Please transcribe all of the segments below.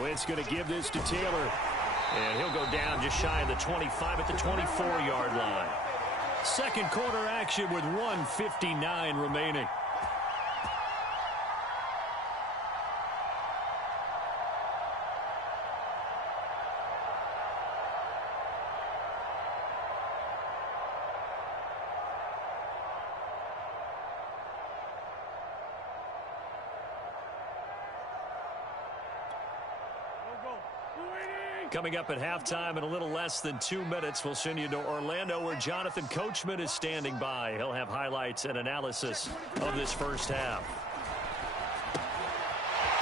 Wentz going to give this to Taylor. And he'll go down just shy of the 25 at the 24-yard line. Second quarter action with 1:59 remaining. Coming up at halftime in a little less than 2 minutes, we'll send you to Orlando where Jonathan Coachman is standing by. He'll have highlights and analysis of this first half.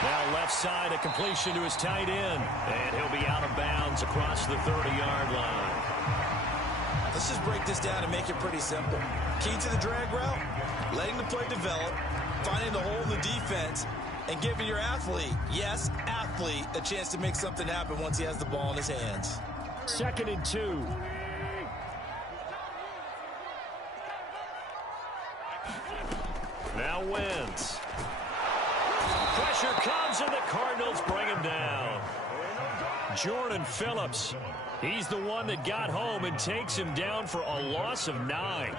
Now left side, a completion to his tight end. And he'll be out of bounds across the 30-yard line. Let's just break this down and make it pretty simple. Key to the drag route, letting the play develop, finding the hole in the defense, and giving your athlete, yes, athlete, a chance to make something happen once he has the ball in his hands. 2nd and 2. Now Wentz. Pressure comes and the Cardinals bring him down. Jordan Phillips. He's the one that got home and takes him down for a loss of 9.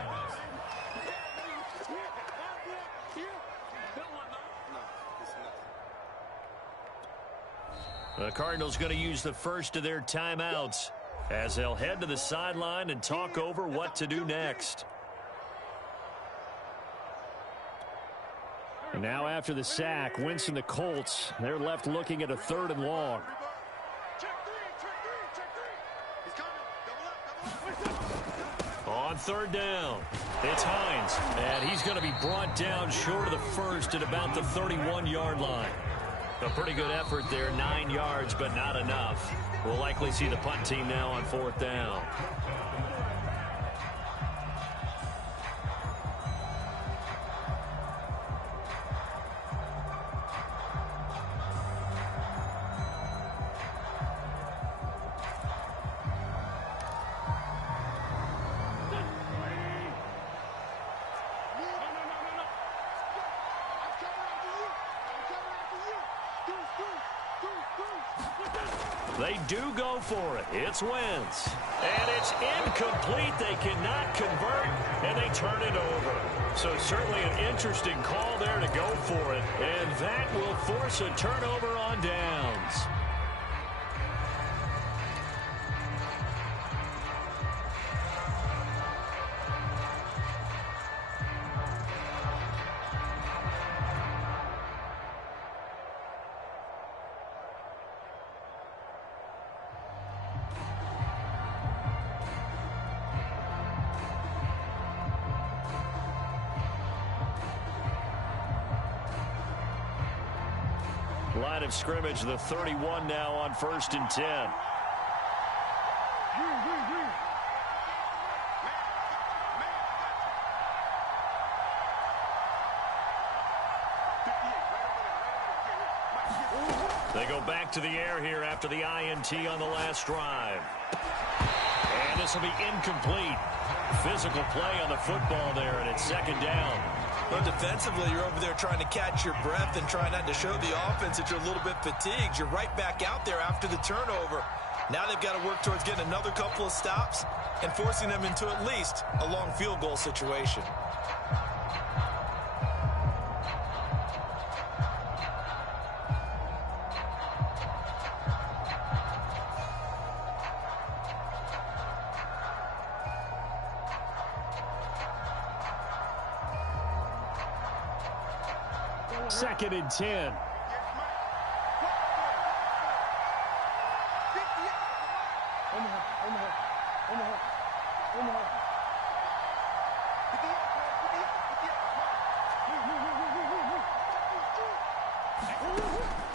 The Cardinals going to use the first of their timeouts as they'll head to the sideline and talk over what to do next. And now after the sack, Wentz and the Colts, they're left looking at a 3rd and long. On 3rd down, it's Hines, and he's going to be brought down short of the first at about the 31-yard line. A pretty good effort there, 9 yards, but not enough. We'll likely see the punt team now on 4th down. They do go for it. It's Wentz. And it's incomplete. They cannot convert, and they turn it over. So certainly an interesting call there to go for it. And that will force a turnover on downs. Line of scrimmage, the 31 now on 1st and 10. They go back to the air here after the INT on the last drive. And this will be incomplete. Physical play on the football there, and it's 2nd down. But defensively, you're over there trying to catch your breath and try not to show the offense that you're a little bit fatigued. You're right back out there after the turnover. Now they've got to work towards getting another couple of stops and forcing them into at least a long field goal situation. Second and 10.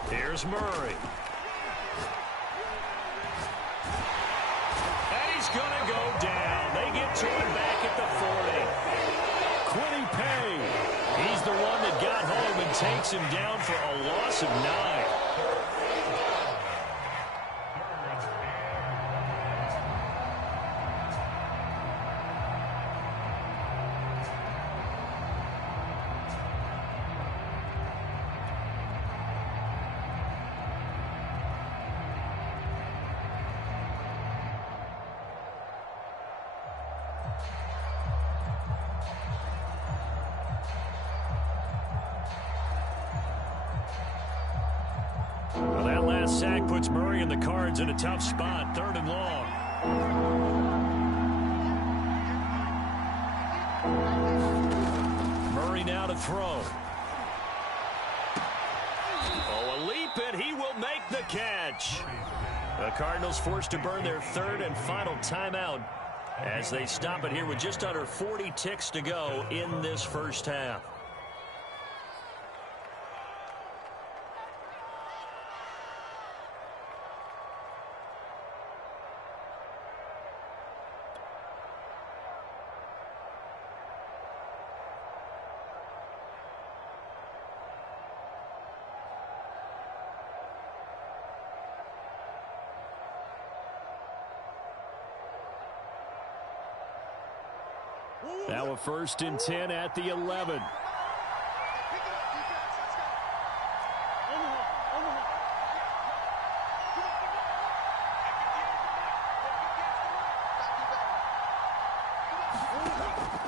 Here's Murray. And he's going to go down. They get to him back at the 40. Quiddy Pay. He's the one that got home and takes him down for a loss of 9. That sack puts Murray and the Cards in a tough spot, 3rd and long. Murray now to throw. Oh, a leap, and he will make the catch. The Cardinals forced to burn their 3rd and final timeout as they stop it here with just under 40 ticks to go in this first half. Now a 1st and 10 at the 11.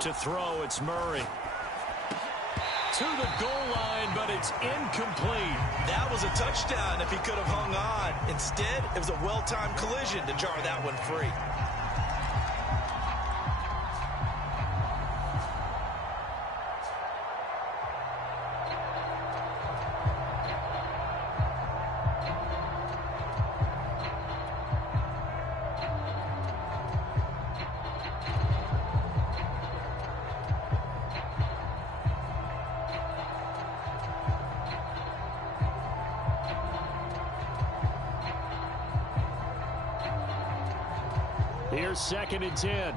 To throw, it's Murray. To the goal line, but it's incomplete. That was a touchdown if he could have hung on. Instead, it was a well-timed collision to jar that one free. Here's 2nd and 10.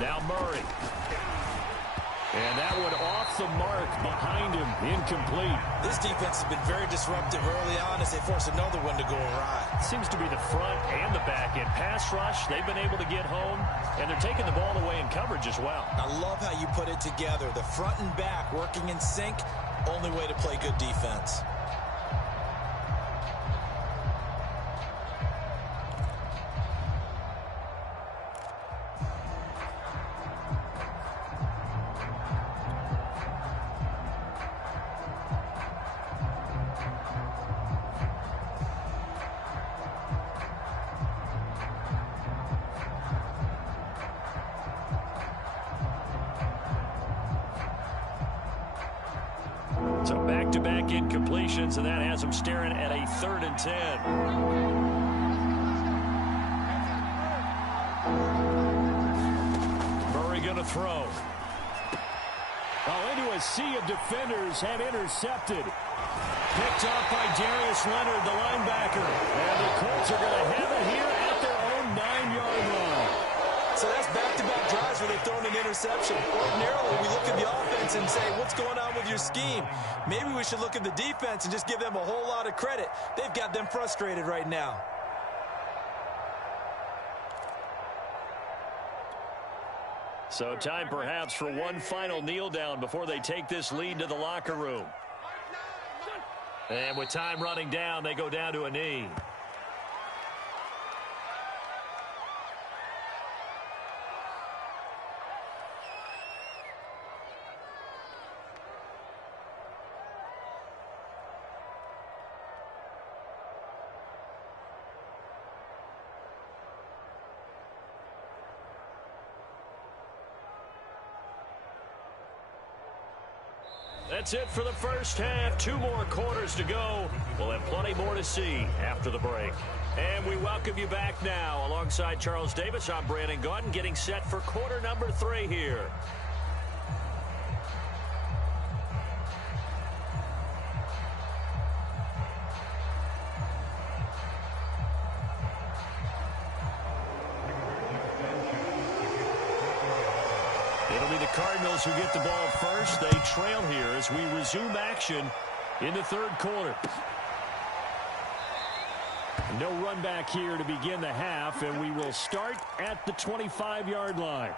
Now Murray. And that one off the mark behind him. Incomplete. This defense has been very disruptive early on as they force another one to go awry. Seems to be the front and the back end. Pass rush, they've been able to get home, and they're taking the ball away in coverage as well. I love how you put it together. The front and back working in sync, only way to play good defense. So back-to-back incompletions, and that has them staring at a 3rd and 10. Murray going to throw. Into a sea of defenders and intercepted. Picked off by Darius Leonard, the linebacker. And the Colts are going to have it here at their own 9-yard line. So that's back-to-back drives where they've thrown an interception. Ordinarily, we look at the offense and say, what's going on with your scheme? Maybe we should look at the defense and just give them a whole lot of credit. They've got them frustrated right now. So time perhaps for one final kneel down before they take this lead to the locker room. And with time running down, they go down to a knee. That's it for the first half. 2 more quarters to go. We'll have plenty more to see after the break. And we welcome you back now. Alongside Charles Davis, I'm Brandon Gaudin, getting set for quarter number 3 here. It'll be the Cardinals who get the ball first. They trail here as we resume action in the 3rd quarter. No run back here to begin the half, and we will start at the 25-yard line.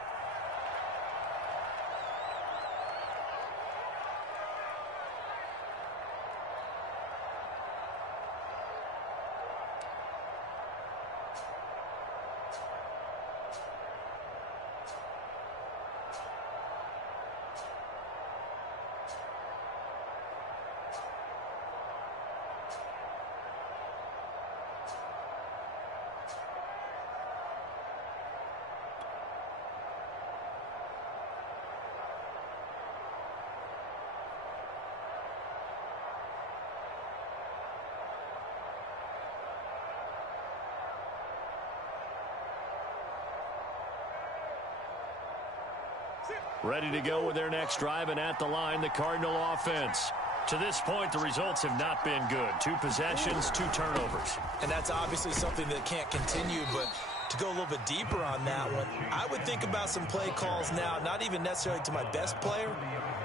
Ready to go with their next drive, and at the line, the Cardinal offense. To this point, the results have not been good. 2 possessions, 2 turnovers. And that's obviously something that can't continue, but to go a little bit deeper on that one, I would think about some play calls now, not even necessarily to my best player,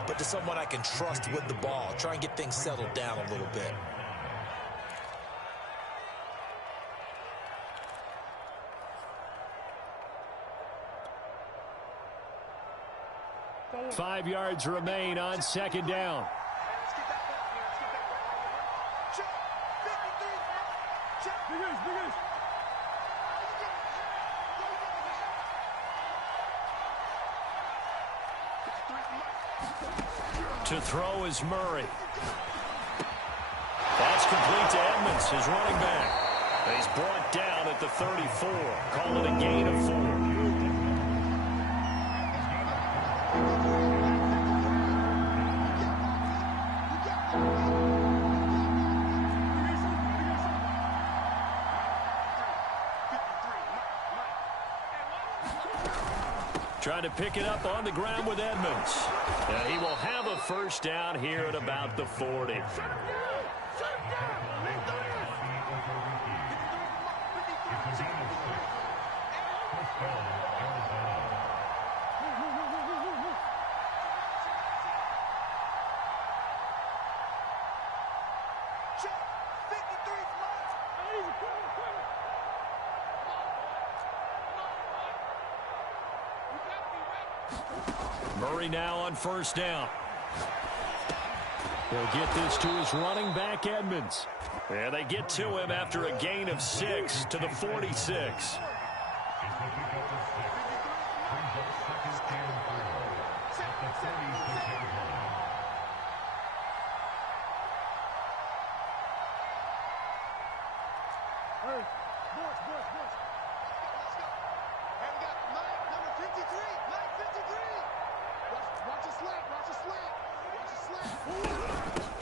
but to someone I can trust with the ball. Try and get things settled down a little bit. Five yards remain on second down. To throw is Murray. That's complete to Edmonds, his running back. He's brought down at the 34. Call it a gain of 4. Trying to pick it up on the ground with Edmonds. And he will have a first down here at about the 40. Murray now on first down. He'll get this to his running back, Edmonds. And they get to him after a gain of 6 to the 46.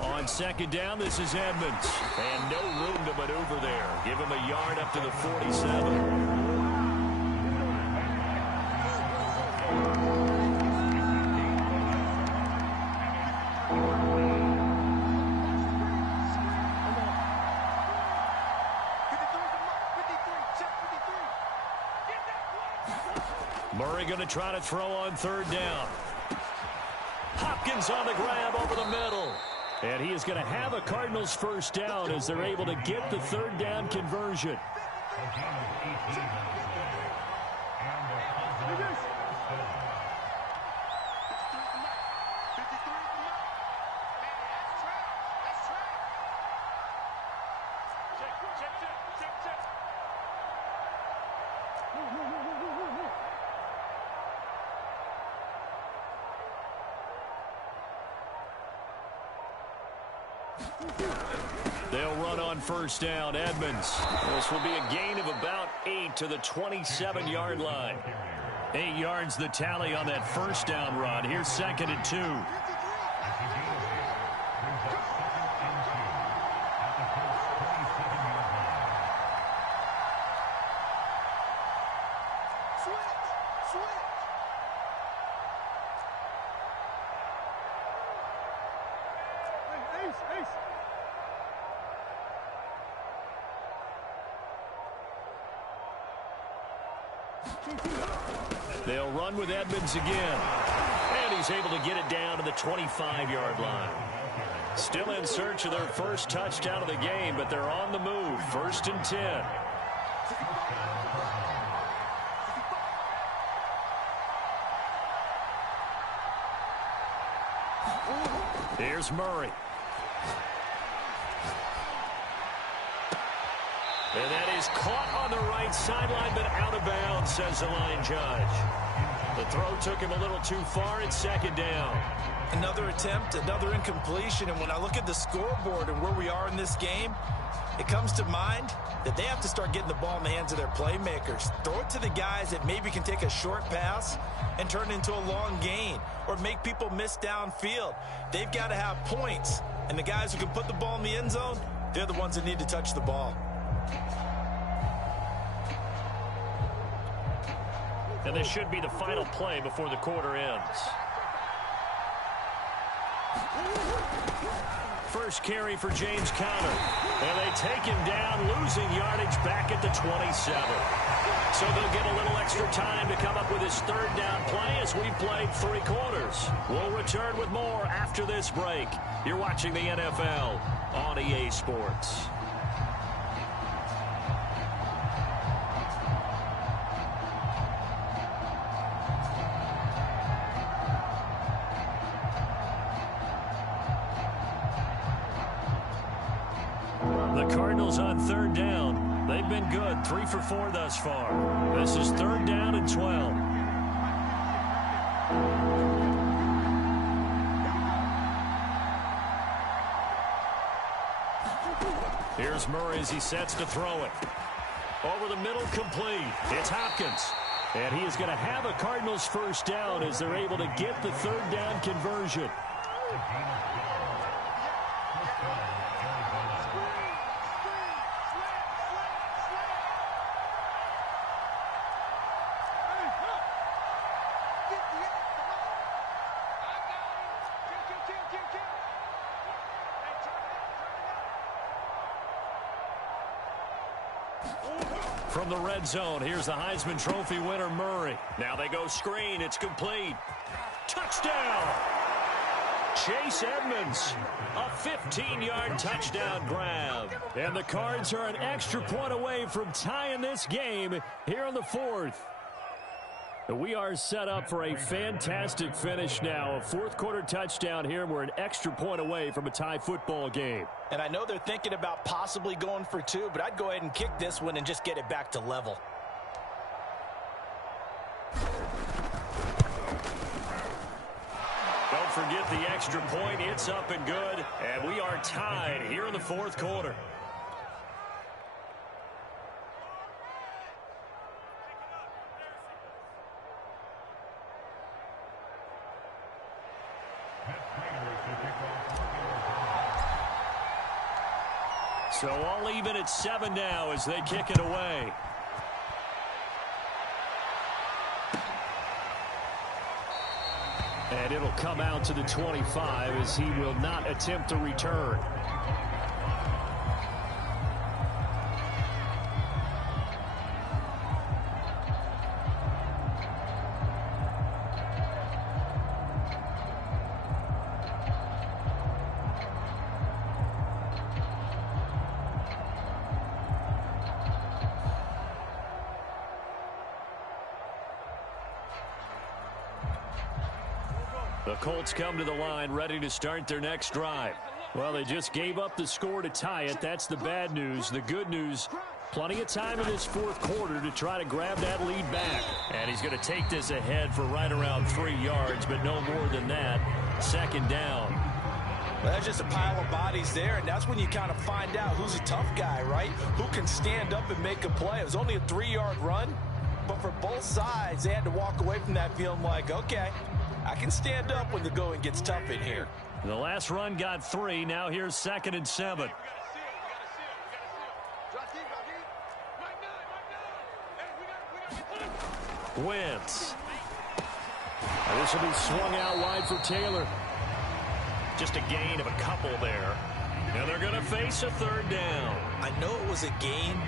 On second down, this is Edmonds. And no room to maneuver there. Give him a yard up to the 47. Murray going to try to throw on third down. Hopkins on the grab over the middle. And he is going to have a Cardinals first down as they're able to get the third down conversion. They'll run on first down. Edmonds. This will be a gain of about 8 to the 27-yard line. 8 yards the tally on that first down run. Here's 2nd and 2. They'll run with Edmonds again. And he's able to get it down to the 25-yard line. Still in search of their first touchdown of the game, but they're on the move. 1st and 10. Here's Murray. And that is caught on the right sideline, but out of bounds, says the line judge. The throw took him a little too far. It's 2nd down. Another attempt, another incompletion. And when I look at the scoreboard and where we are in this game, it comes to mind that they have to start getting the ball in the hands of their playmakers. Throw it to the guys that maybe can take a short pass and turn it into a long gain or make people miss downfield. They've got to have points. And the guys who can put the ball in the end zone, they're the ones that need to touch the ball. And this should be the final play before the quarter ends. First carry for James Conner. And they take him down, losing yardage back at the 27. So they'll get a little extra time to come up with his third down play as we've played 3 quarters. We'll return with more after this break. You're watching the NFL on EA Sports. The Cardinals on third down. They've been good, 3 for 4 thus far. This is third down and 12. Here's Murray as he sets to throw it. Over the middle, complete. It's Hopkins. And he is going to have a Cardinals first down as they're able to get the third down conversion. From the red zone, here's the Heisman Trophy winner, Murray. Now they go screen. It's complete. Touchdown! Chase Edmonds, a 15-yard touchdown grab. And the Cards are an extra point away from tying this game here in the 4th. We are set up for a fantastic finish now. A fourth-quarter touchdown here, and we're an extra point away from a tie football game. And I know they're thinking about possibly going for 2, but I'd go ahead and kick this one and just get it back to level. Don't forget the extra point. It's up and good, and we are tied here in the 4th quarter. So all even at 7 now as they kick it away. And it'll come out to the 25 as he will not attempt to return. The Colts come to the line ready to start their next drive. Well, they just gave up the score to tie it. That's the bad news. The good news, plenty of time in this 4th quarter to try to grab that lead back. And he's going to take this ahead for right around 3 yards, but no more than that. 2nd down. Well, that's just a pile of bodies there, and that's when you kind of find out who's a tough guy, right? Who can stand up and make a play. It was only a 3-yard run, but for both sides, they had to walk away from that feeling like, okay, I can stand up when the going gets tough in here. The last run got 3. Now here's 2nd and 7. Wentz. This will be swung out wide for Taylor. Just a gain of a couple there. And they're going to face a 3rd down. I know it was a gain,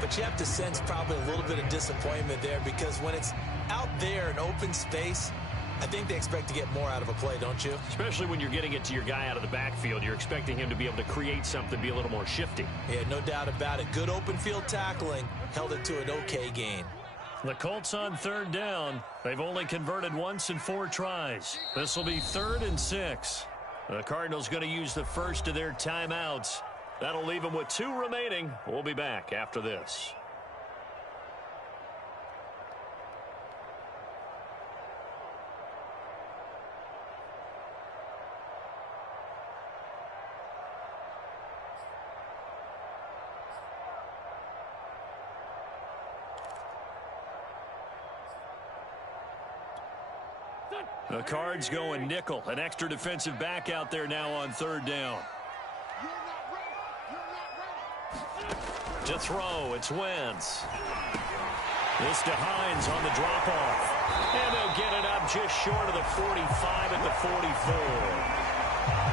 but you have to sense probably a little bit of disappointment there because when it's out there in open space, I think they expect to get more out of a play, don't you? Especially when you're getting it to your guy out of the backfield. You're expecting him to be able to create something, be a little more shifty. Yeah, no doubt about it. Good open field tackling. Held it to an okay gain. The Colts on 3rd down. They've only converted once in 4 tries. This will be 3rd and 6. The Cardinals going to use the first of their timeouts. That'll leave them with 2 remaining. We'll be back after this. The Cards going nickel. An extra defensive back out there now on 3rd down. To throw, it's Wentz. This to Hines on the drop-off. And they'll get it up just short of the 45 at the 44.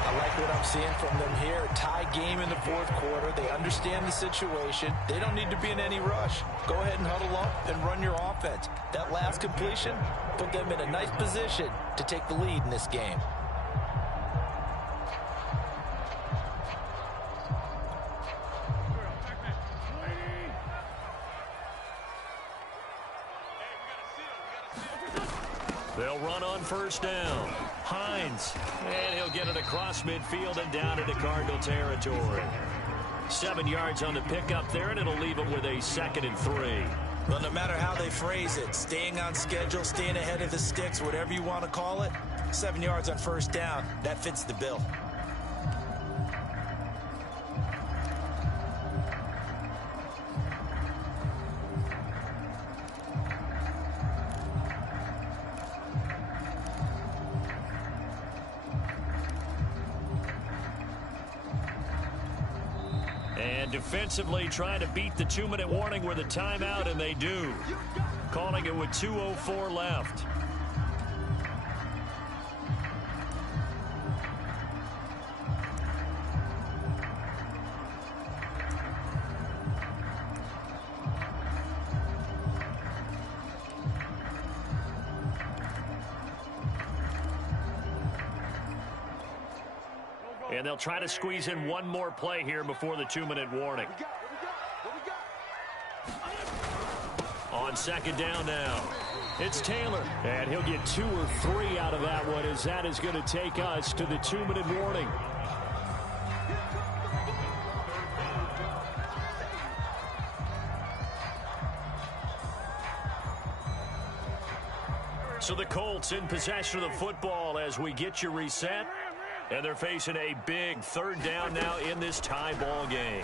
I like what I'm seeing from them here. Tie game in the fourth quarter. They understand the situation. They don't need to be in any rush. Go ahead and huddle up and run your offense. That last completion put them in a nice position to take the lead in this game. They'll run on first down. Hines, and he'll get it across midfield and down into Cardinal territory. 7 yards on the pickup there, and it'll leave them with a 2nd and 3. Well, no matter how they phrase it, staying on schedule, staying ahead of the sticks, whatever you want to call it, 7 yards on first down, that fits the bill. And defensively trying to beat the 2-minute warning with a timeout, and they do. Calling it with 2:04 left. And they'll try to squeeze in one more play here before the 2-minute warning. On 2nd down now, it's Taylor. And he'll get 2 or 3 out of that one, as that is going to take us to the 2-minute warning. So the Colts in possession of the football as we get you reset. And they're facing a big 3rd down now in this tie ball game.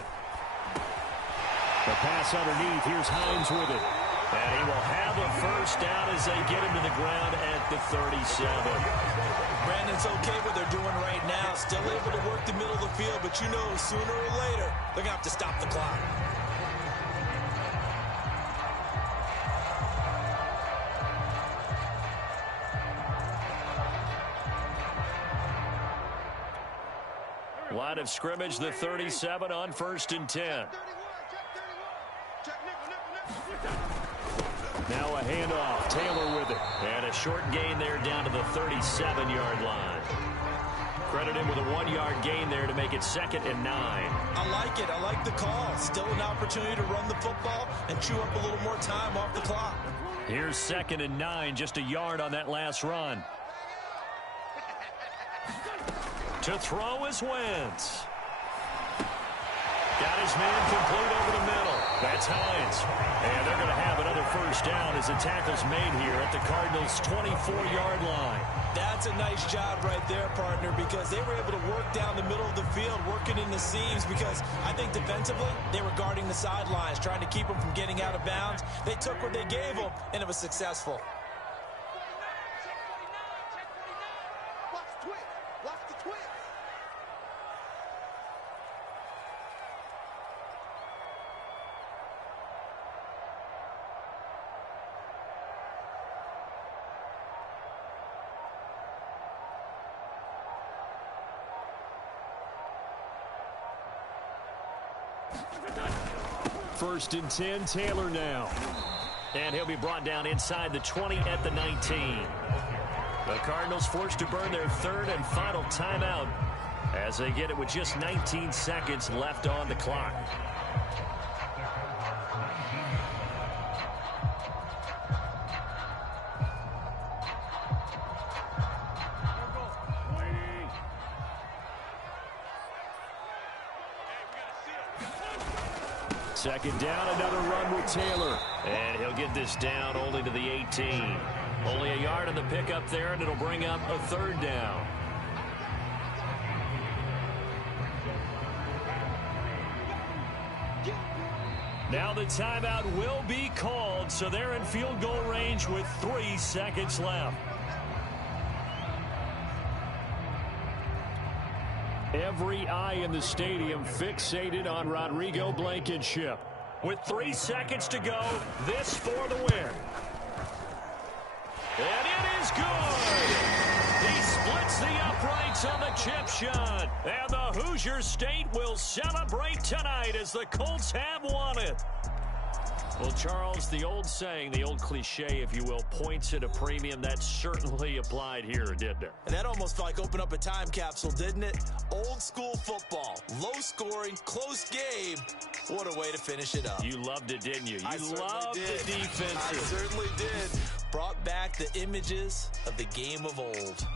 The pass underneath. Here's Hines with it. And he will have a first down as they get him to the ground at the 37. Brandon's okay what they're doing right now. Still able to work the middle of the field, but you know sooner or later they're going to have to stop the clock. Line of scrimmage, the 37 on 1st and 10. Now a handoff. Taylor with it. And a short gain there down to the 37-yard line. Credit him with a 1-yard gain there to make it 2nd and 9. I like it. I like the call. Still an opportunity to run the football and chew up a little more time off the clock. Here's 2nd and 9, just a yard on that last run. To throw is Wentz. Got his man complete over the middle. That's Hines. And they're going to have another first down as the tackle's made here at the Cardinals' 24-yard line. That's a nice job right there, partner, because they were able to work down the middle of the field, working in the seams, because I think defensively they were guarding the sidelines, trying to keep them from getting out of bounds. They took what they gave them, and it was successful. First and 10, Taylor now. And he'll be brought down inside the 20 at the 19. The Cardinals forced to burn their 3rd and final timeout as they get it with just 19 seconds left on the clock. Second down, another run with Taylor. And he'll get this down only to the 18. Only a yard on the pickup there, and it'll bring up a 3rd down. Now the timeout will be called, so they're in field goal range with 3 seconds left. Every eye in the stadium fixated on Rodrigo Blankenship. With 3 seconds to go, this for the win. And it is good. He splits the uprights on the chip shot. And the Hoosier State will celebrate tonight as the Colts have won it. Well, Charles, the old saying, the old cliche, if you will, points at a premium, that certainly applied here, didn't it? And that almost like opened up a time capsule, didn't it? Old school football, low scoring, close game. What a way to finish it up. You loved it, didn't you? You loved did. the defense. I certainly did. Brought back the images of the game of old.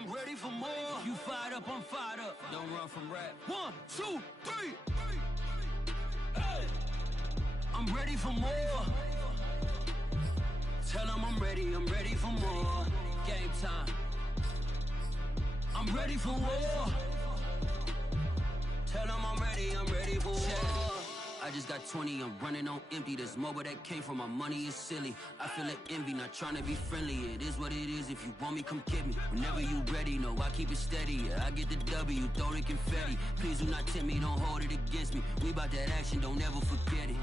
I'm ready for more. You fired up, I'm fired up. Don't run from rap. 1, 2, 3. Hey. I'm ready for more. Tell them I'm ready for more. Game time. I'm ready for war. Tell them I'm ready for war. I just got 20, I'm running on empty. This mobile that came from my money is silly. I feel like envy, not trying to be friendly. It is what it is, if you want me, come get me. Whenever you ready, no, I keep it steady. Yeah, I get the W, throw the confetti. Please do not tempt me, don't hold it against me. We about that action, don't ever forget it.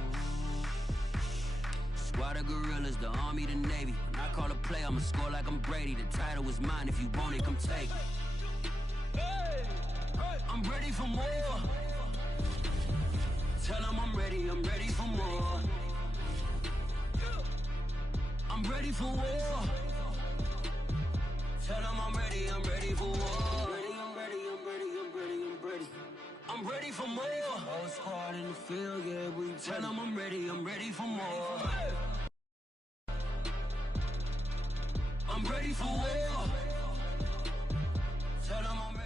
Squad of gorillas, the army, the navy. When I call a play, I'ma score like I'm Brady. The title is mine, if you want it, come take it. I'm ready for more. Tell them I'm ready for more. I'm ready for war. Tell them I'm ready for war. I'm ready for more. Whole squad in the field, yeah, we tell them I'm ready for more. I'm ready for war. Tell them I'm ready.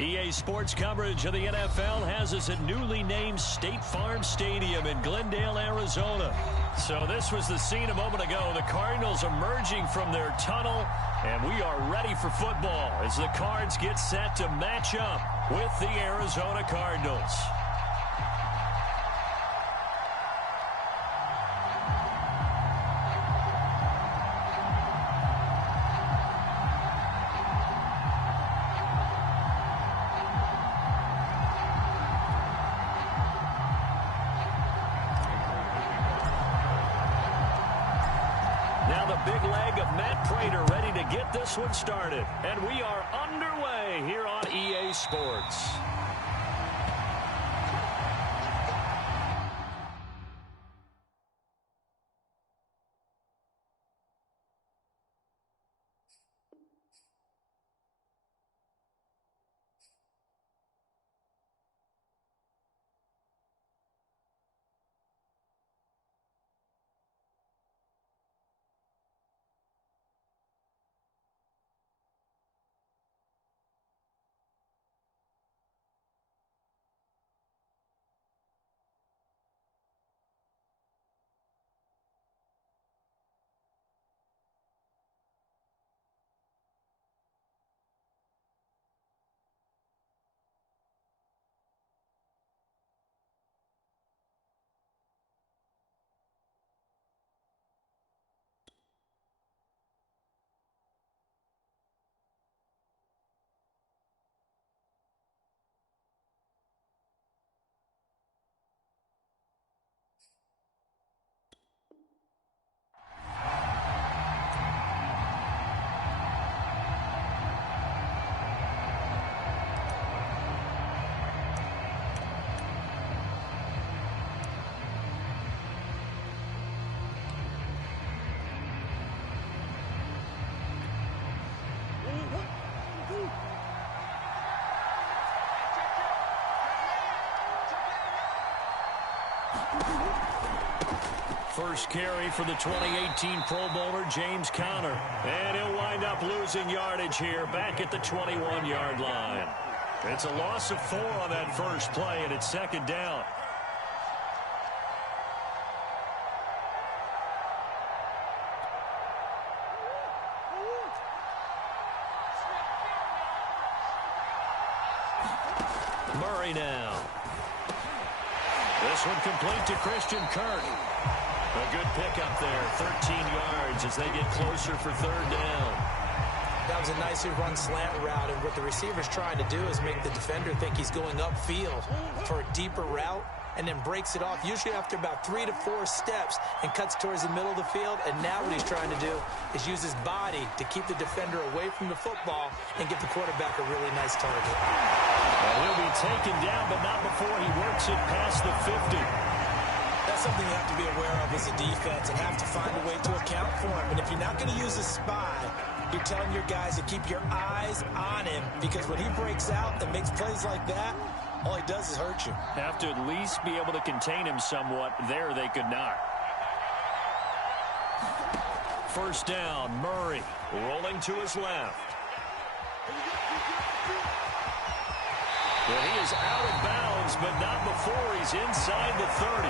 EA Sports coverage of the NFL has us at newly named State Farm Stadium in Glendale, Arizona. So this was the scene a moment ago. The Cardinals emerging from their tunnel, and we are ready for football as the Cards get set to match up with the Arizona Cardinals. This one started, and we are underway here on EA Sports. First carry for the 2018 Pro Bowler, James Conner. And he'll wind up losing yardage here back at the 21-yard line. It's a loss of 4 on that first play, and it's second down. Murray now. This one complete to Christian Kirk. A good pickup there, 13 yards as they get closer for third down. That was a nicely run slant route, and what the receiver's trying to do is make the defender think he's going upfield for a deeper route, and then breaks it off, usually after about 3 to 4 steps, and cuts towards the middle of the field. And now what he's trying to do is use his body to keep the defender away from the football and give the quarterback a really nice target. And he'll be taken down, but not before he works it past the 50. That's something you have to be aware of as a defense and have to find a way to account for him. And if you're not going to use a spy, you're telling your guys to keep your eyes on him, because when he breaks out and makes plays like that, all he does is hurt you. Have to at least be able to contain him somewhat. There they could not. First down, Murray rolling to his left. Well, he is out of bounds, but not before he's inside the 30.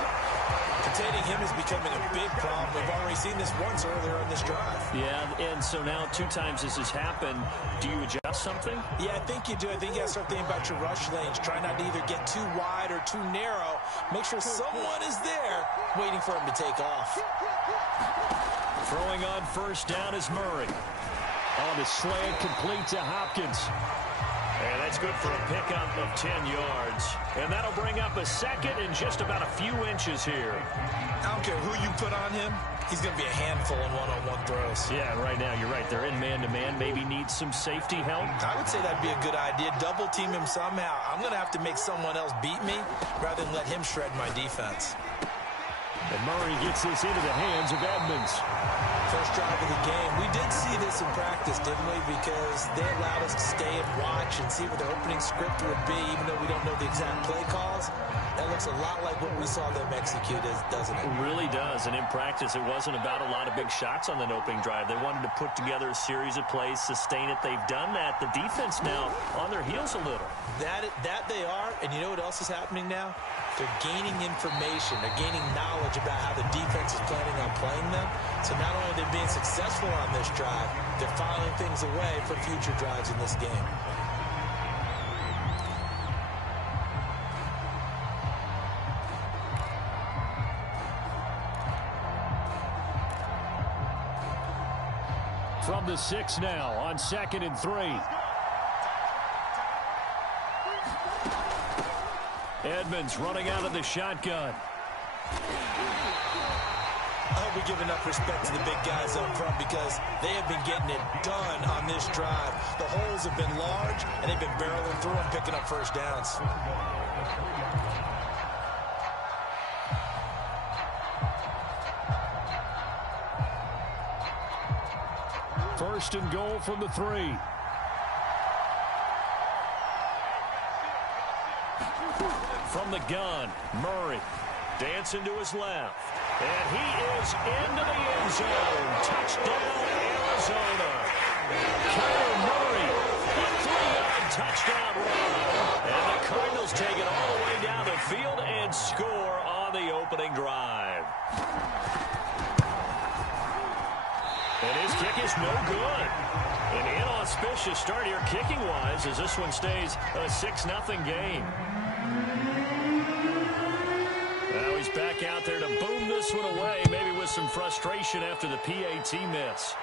Containing him is becoming a big problem. We've already seen this once earlier on this drive. Yeah, and so now 2 times this has happened. Do you adjust something? Yeah, I think you do. I think you got to start thinking about your rush lanes. Try not to either get too wide or too narrow. Make sure someone is there waiting for him to take off. Throwing on first down is Murray. On the slant, complete to Hopkins. And that's good for a pickup of 10 yards. And that'll bring up a second and just about a few inches here. I don't care who you put on him. He's going to be a handful in one-on-one throws. Yeah, right now, you're right. They're in man-to-man. Maybe needs some safety help. I would say that'd be a good idea. Double team him somehow. I'm going to have to make someone else beat me rather than let him shred my defense. And Murray gets this into the hands of Edmonds. First drive of the game. We did see this in practice, didn't we? Because they allowed us to stay and watch and see what the opening script would be, even though we don't know the exact play calls. That looks a lot like what we saw them execute, doesn't it? It really does. And in practice, it wasn't about a lot of big shots on that opening drive. They wanted to put together a series of plays, sustain it. They've done that. The defense now on their heels a little. That they are. And you know what else is happening now? They're gaining information. They're gaining knowledge about how the defense is planning on playing them. So not only are they being successful on this drive, they're filing things away for future drives in this game. From the 6 now on 2nd and 3. Edmonds running out of the shotgun. I hope we give enough respect to the big guys up front because they have been getting it done on this drive. The holes have been large, and they've been barreling through them, picking up first downs. First and goal from the 3. From the gun, Murray dancing to his left. And he is into the end zone. Touchdown, Arizona. Kyler Murray, a 3-yard touchdown run. And the Cardinals take it all the way down the field and score on the opening drive. And his kick is no good. An inauspicious start here kicking-wise as this one stays a 6-0 game. Now he's back out there to boom this one away, maybe with some frustration after the PAT miss.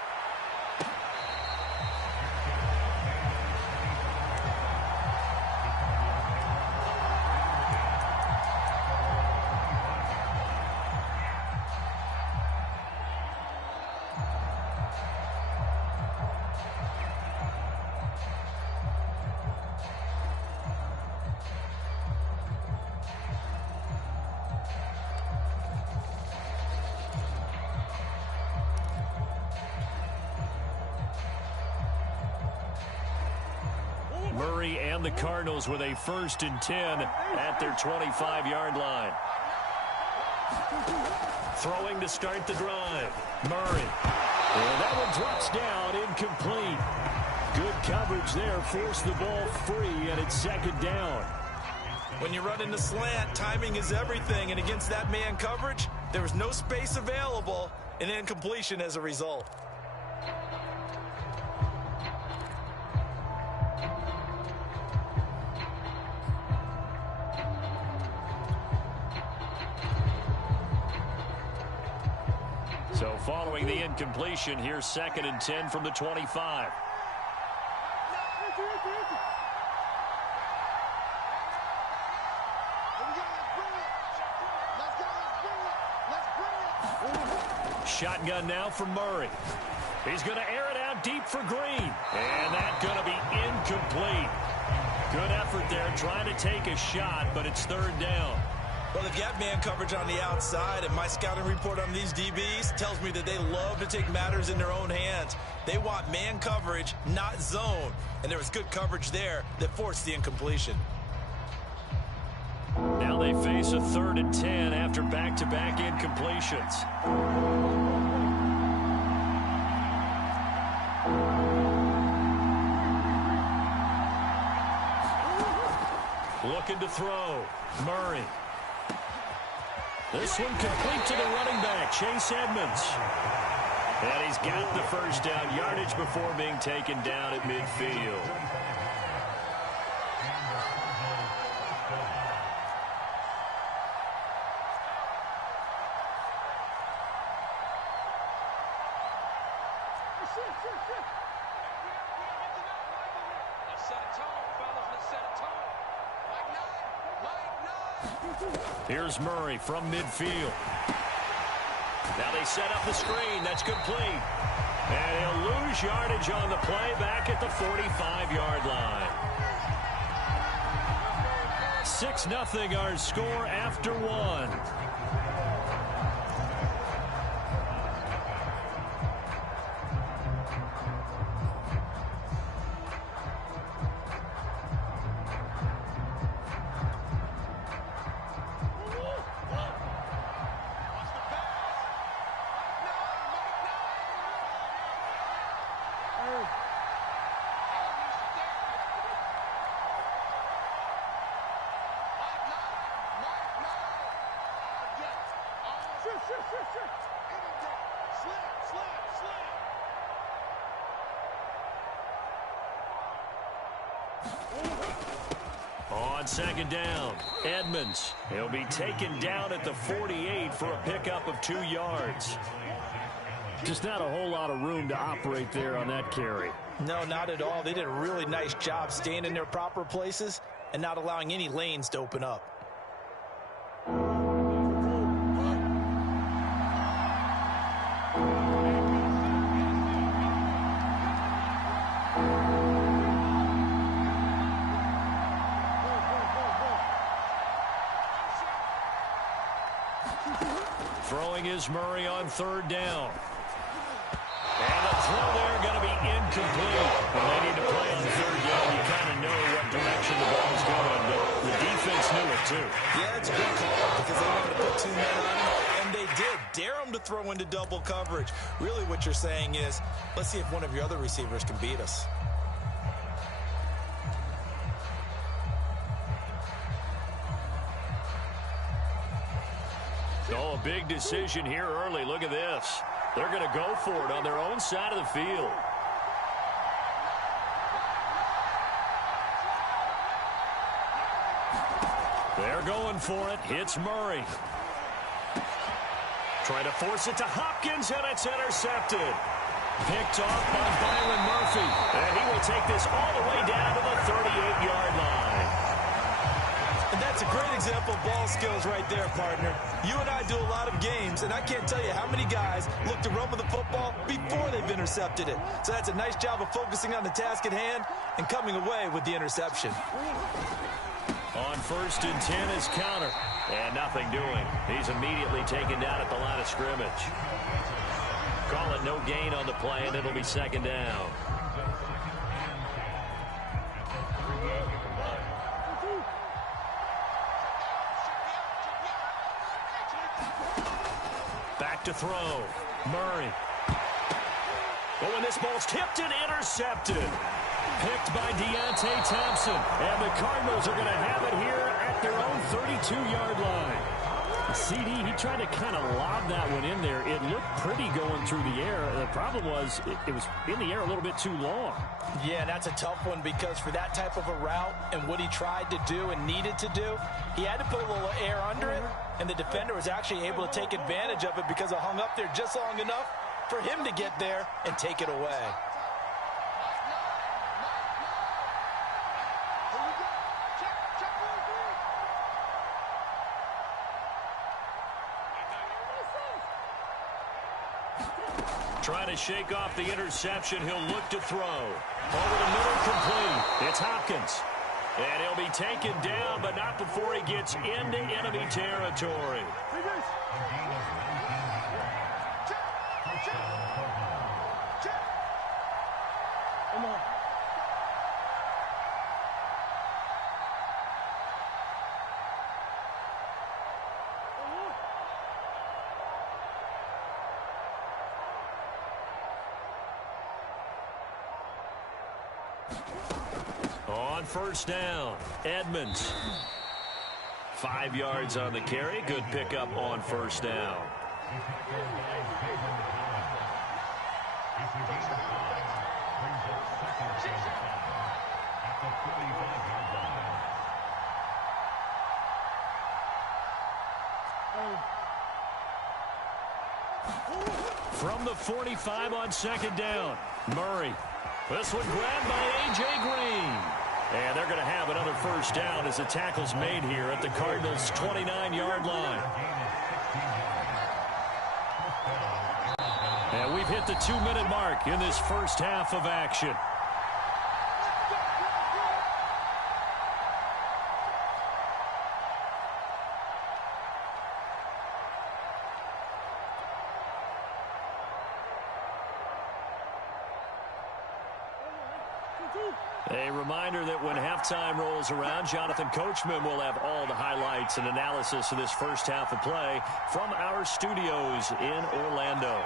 Murray and the Cardinals with a 1st and 10 at their 25-yard line. Throwing to start the drive. Murray. And that one drops down, incomplete. Good coverage there, forced the ball free, and it's 2nd down. When you run in the slant, timing is everything, and against that man coverage, there was no space available, and incompletion as a result. So following the incompletion, here's 2nd and 10 from the 25. Shotgun now for Murray. He's going to air it out deep for Green. And that's going to be incomplete. Good effort there trying to take a shot, but it's 3rd down. Well, they've got man coverage on the outside, and my scouting report on these DBs tells me that they love to take matters in their own hands. They want man coverage, not zone. And there was good coverage there that forced the incompletion. Now they face a 3rd and 10 after back-to-back incompletions. Looking to throw. Murray. This one complete to the running back, Chase Edmonds. And he's got the first down yardage before being taken down at midfield. Here's Murray from midfield. Now they set up the screen. That's complete. And he'll lose yardage on the play back at the 45-yard line. 6-0 our score after one. On second down, Edmonds. He'll be taken down at the 48 for a pickup of 2 yards. Just not a whole lot of room to operate there on that carry. No, not at all. They did a really nice job staying in their proper places and not allowing any lanes to open up. Throwing is Murray on third down. And the throw there going to be incomplete. When they need to play on third down, you kind of know what direction the ball's going, but the defense knew it too. Yeah, it's a good call because they wanted to put 2 men on him, and they did. Dare him to throw into double coverage. Really what you're saying is, let's see if one of your other receivers can beat us. Oh, a big decision here early. Look at this. They're going to go for it on their own side of the field. They're going for it. It's Murray. Trying to force it to Hopkins, and it's intercepted. Picked off by Byron Murphy. And he will take this all the way down to the 38-yard line. And that's a great example of ball skills right there, partner. You and I do a lot of games, and I can't tell you how many guys look to run with the football before they've intercepted it. So that's a nice job of focusing on the task at hand and coming away with the interception. On 1st and 10 is counter. And nothing doing. He's immediately taken down at the line of scrimmage. Call it no gain on the play, and it'll be second down. Back to throw. Murray. Oh, and this ball's tipped and intercepted. Picked by Deontay Thompson. And the Cardinals are going to have it here at their own 32-yard line. CD, he tried to kind of lob that one in there. It looked pretty going through the air. The problem was it was in the air a little bit too long. Yeah, and that's a tough one because for that type of a route and what he tried to do and needed to do, he had to put a little air under it, and the defender was actually able to take advantage of it because it hung up there just long enough for him to get there and take it away. Trying to shake off the interception. He'll look to throw. Over the middle, complete. It's Hopkins. And he'll be taken down, but not before he gets into enemy territory. Come on. On first down, Edmonds. 5 yards on the carry. Good pickup on first down. From the 45 on second down, Murray. This one grabbed by A.J. Green. And they're going to have another first down as the tackle's made here at the Cardinals' 29-yard line. And we've hit the 2-minute mark in this first half of action. A reminder that when halftime rolls around, Jonathan Coachman will have all the highlights and analysis of this first half of play from our studios in Orlando.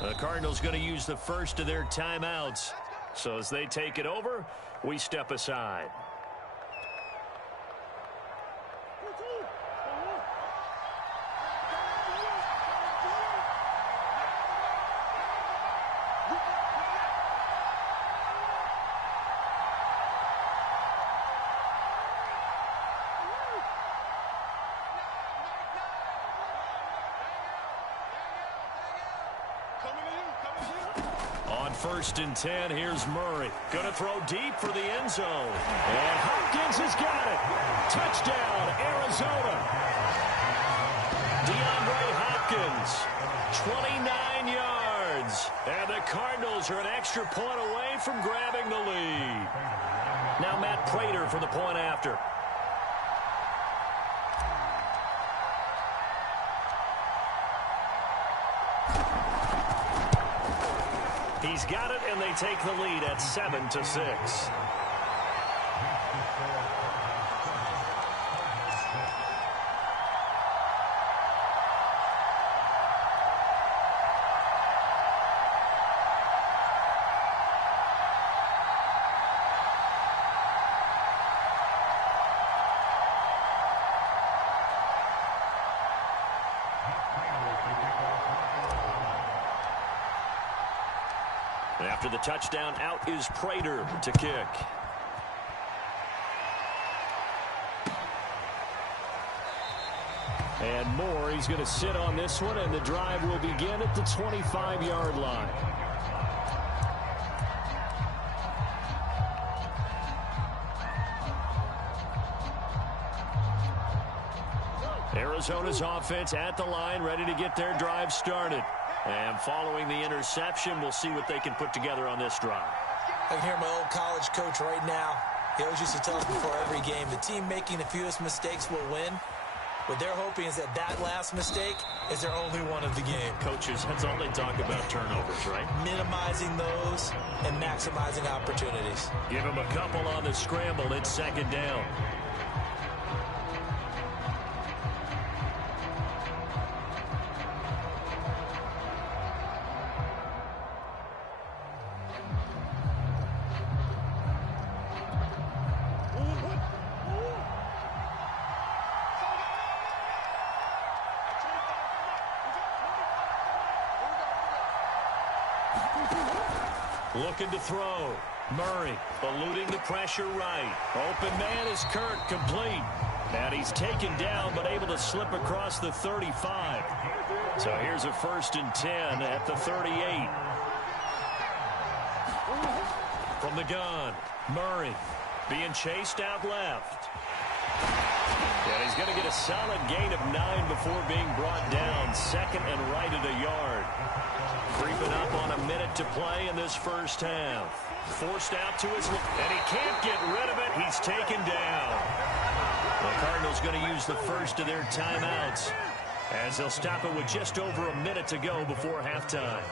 The Cardinals going to use the first of their timeouts. So as they take it over, we step aside. First and 10, here's Murray. Going to throw deep for the end zone. And Hopkins has got it. Touchdown, Arizona. DeAndre Hopkins, 29 yards. And the Cardinals are an extra point away from grabbing the lead. Now Matt Prater for the point after. He's got it, and they take the lead at 7-6. After the touchdown, out is Prater to kick. And Moore, he's going to sit on this one, and the drive will begin at the 25-yard line. Arizona's offense at the line, ready to get their drive started. And following the interception, we'll see what they can put together on this drive. I can hear my old college coach right now. He always used to tell us before every game, the team making the fewest mistakes will win. What they're hoping is that that last mistake is their only one of the game. Coaches, that's all they talk about, turnovers, right? Minimizing those and maximizing opportunities. Give them a couple on the scramble. It's second down. Looking to throw. Murray eluding the pressure right. Open man is Kirk, complete. And he's taken down but able to slip across the 35. So here's a 1st and 10 at the 38. From the gun, Murray being chased out left. And he's going to get a solid gain of 9 before being brought down. Second and right at a yard. Creeping up on a minute to play in this first half. Forced out to his left, and he can't get rid of it. He's taken down. The Cardinals going to use the first of their timeouts as they'll stop it with just over a minute to go before halftime.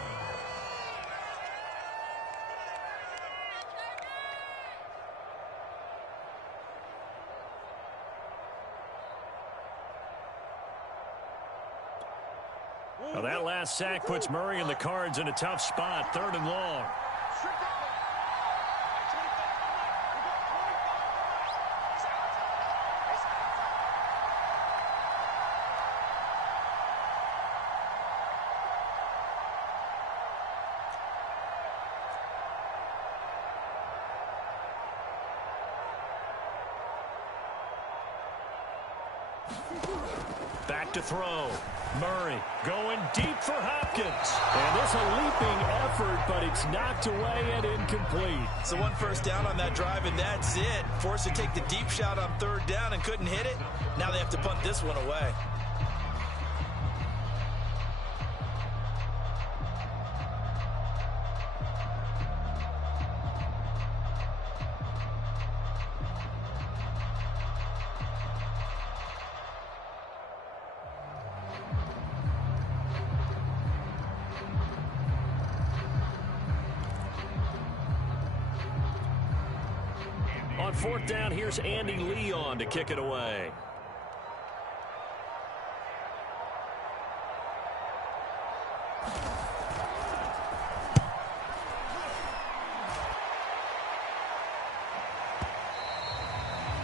Well, that last sack puts Murray and the Cards in a tough spot, 3rd and long. Back to throw. Murray going deep for Hopkins. And this a leaping effort, but it's knocked away and incomplete. So 1 first down on that drive, and that's it. Forced to take the deep shot on 3rd down and couldn't hit it. Now they have to punt this one away. On 4th down, here's Andy Leon to kick it away.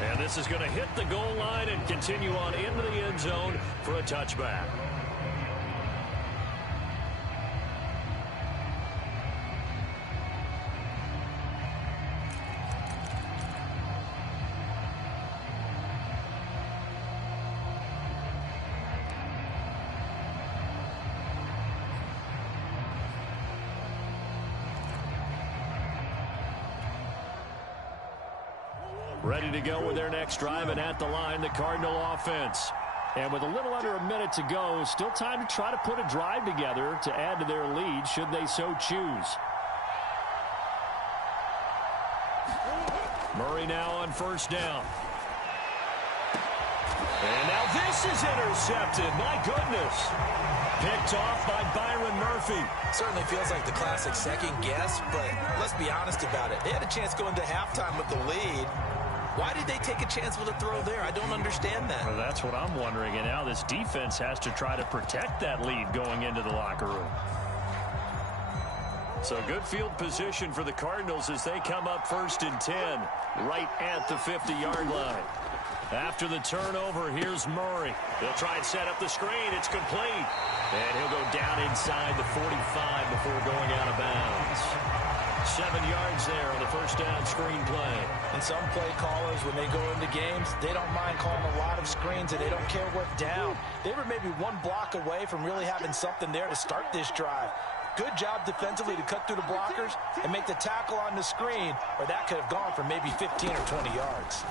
And this is going to hit the goal line and continue on into the end zone for a touchback. Ready to go with their next drive, and at the line, the Cardinal offense. And with a little under a minute to go, still time to try to put a drive together to add to their lead should they so choose. Murray now on 1st down. And now this is intercepted. My goodness. Picked off by Byron Murphy. Certainly feels like the classic second guess, but let's be honest about it. They had a chance going to halftime with the lead. Why did they take a chance with a throw there? I don't understand that. Well, that's what I'm wondering. And now this defense has to try to protect that lead going into the locker room. So good field position for the Cardinals as they come up 1st and 10, right at the 50-yard line. After the turnover, here's Murray. He'll try and set up the screen. It's complete. And he'll go down inside the 45 before going out of bounds. 7 yards there on the 1st down screen play. And some play callers, when they go into games, they don't mind calling a lot of screens, and they don't care what down. They were maybe 1 block away from really having something there to start this drive. Good job defensively to cut through the blockers and make the tackle on the screen, or that could have gone for maybe 15 or 20 yards.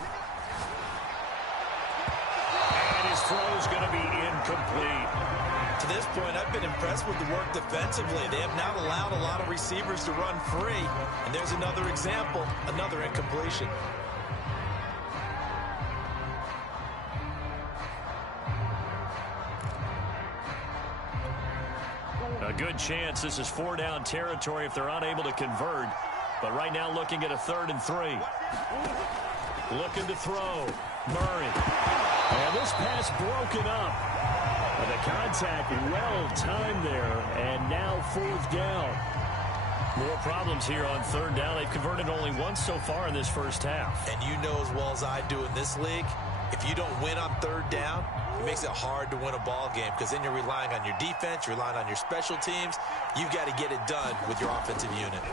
And his throw is going to be incomplete. To this point, I've been impressed with the work defensively. They have not allowed a lot of receivers to run free. And there's another example, another incompletion. A good chance this is 4-down territory if they're unable to convert. But right now looking at a 3rd and 3. Looking to throw. Murray. And this pass broken up. The contact well timed there, and now 4th down. More problems here on 3rd down. They've converted only once so far in this first half. And you know as well as I do in this league, if you don't win on 3rd down, it makes it hard to win a ball game because then you're relying on your defense, you're relying on your special teams. You've got to get it done with your offensive unit.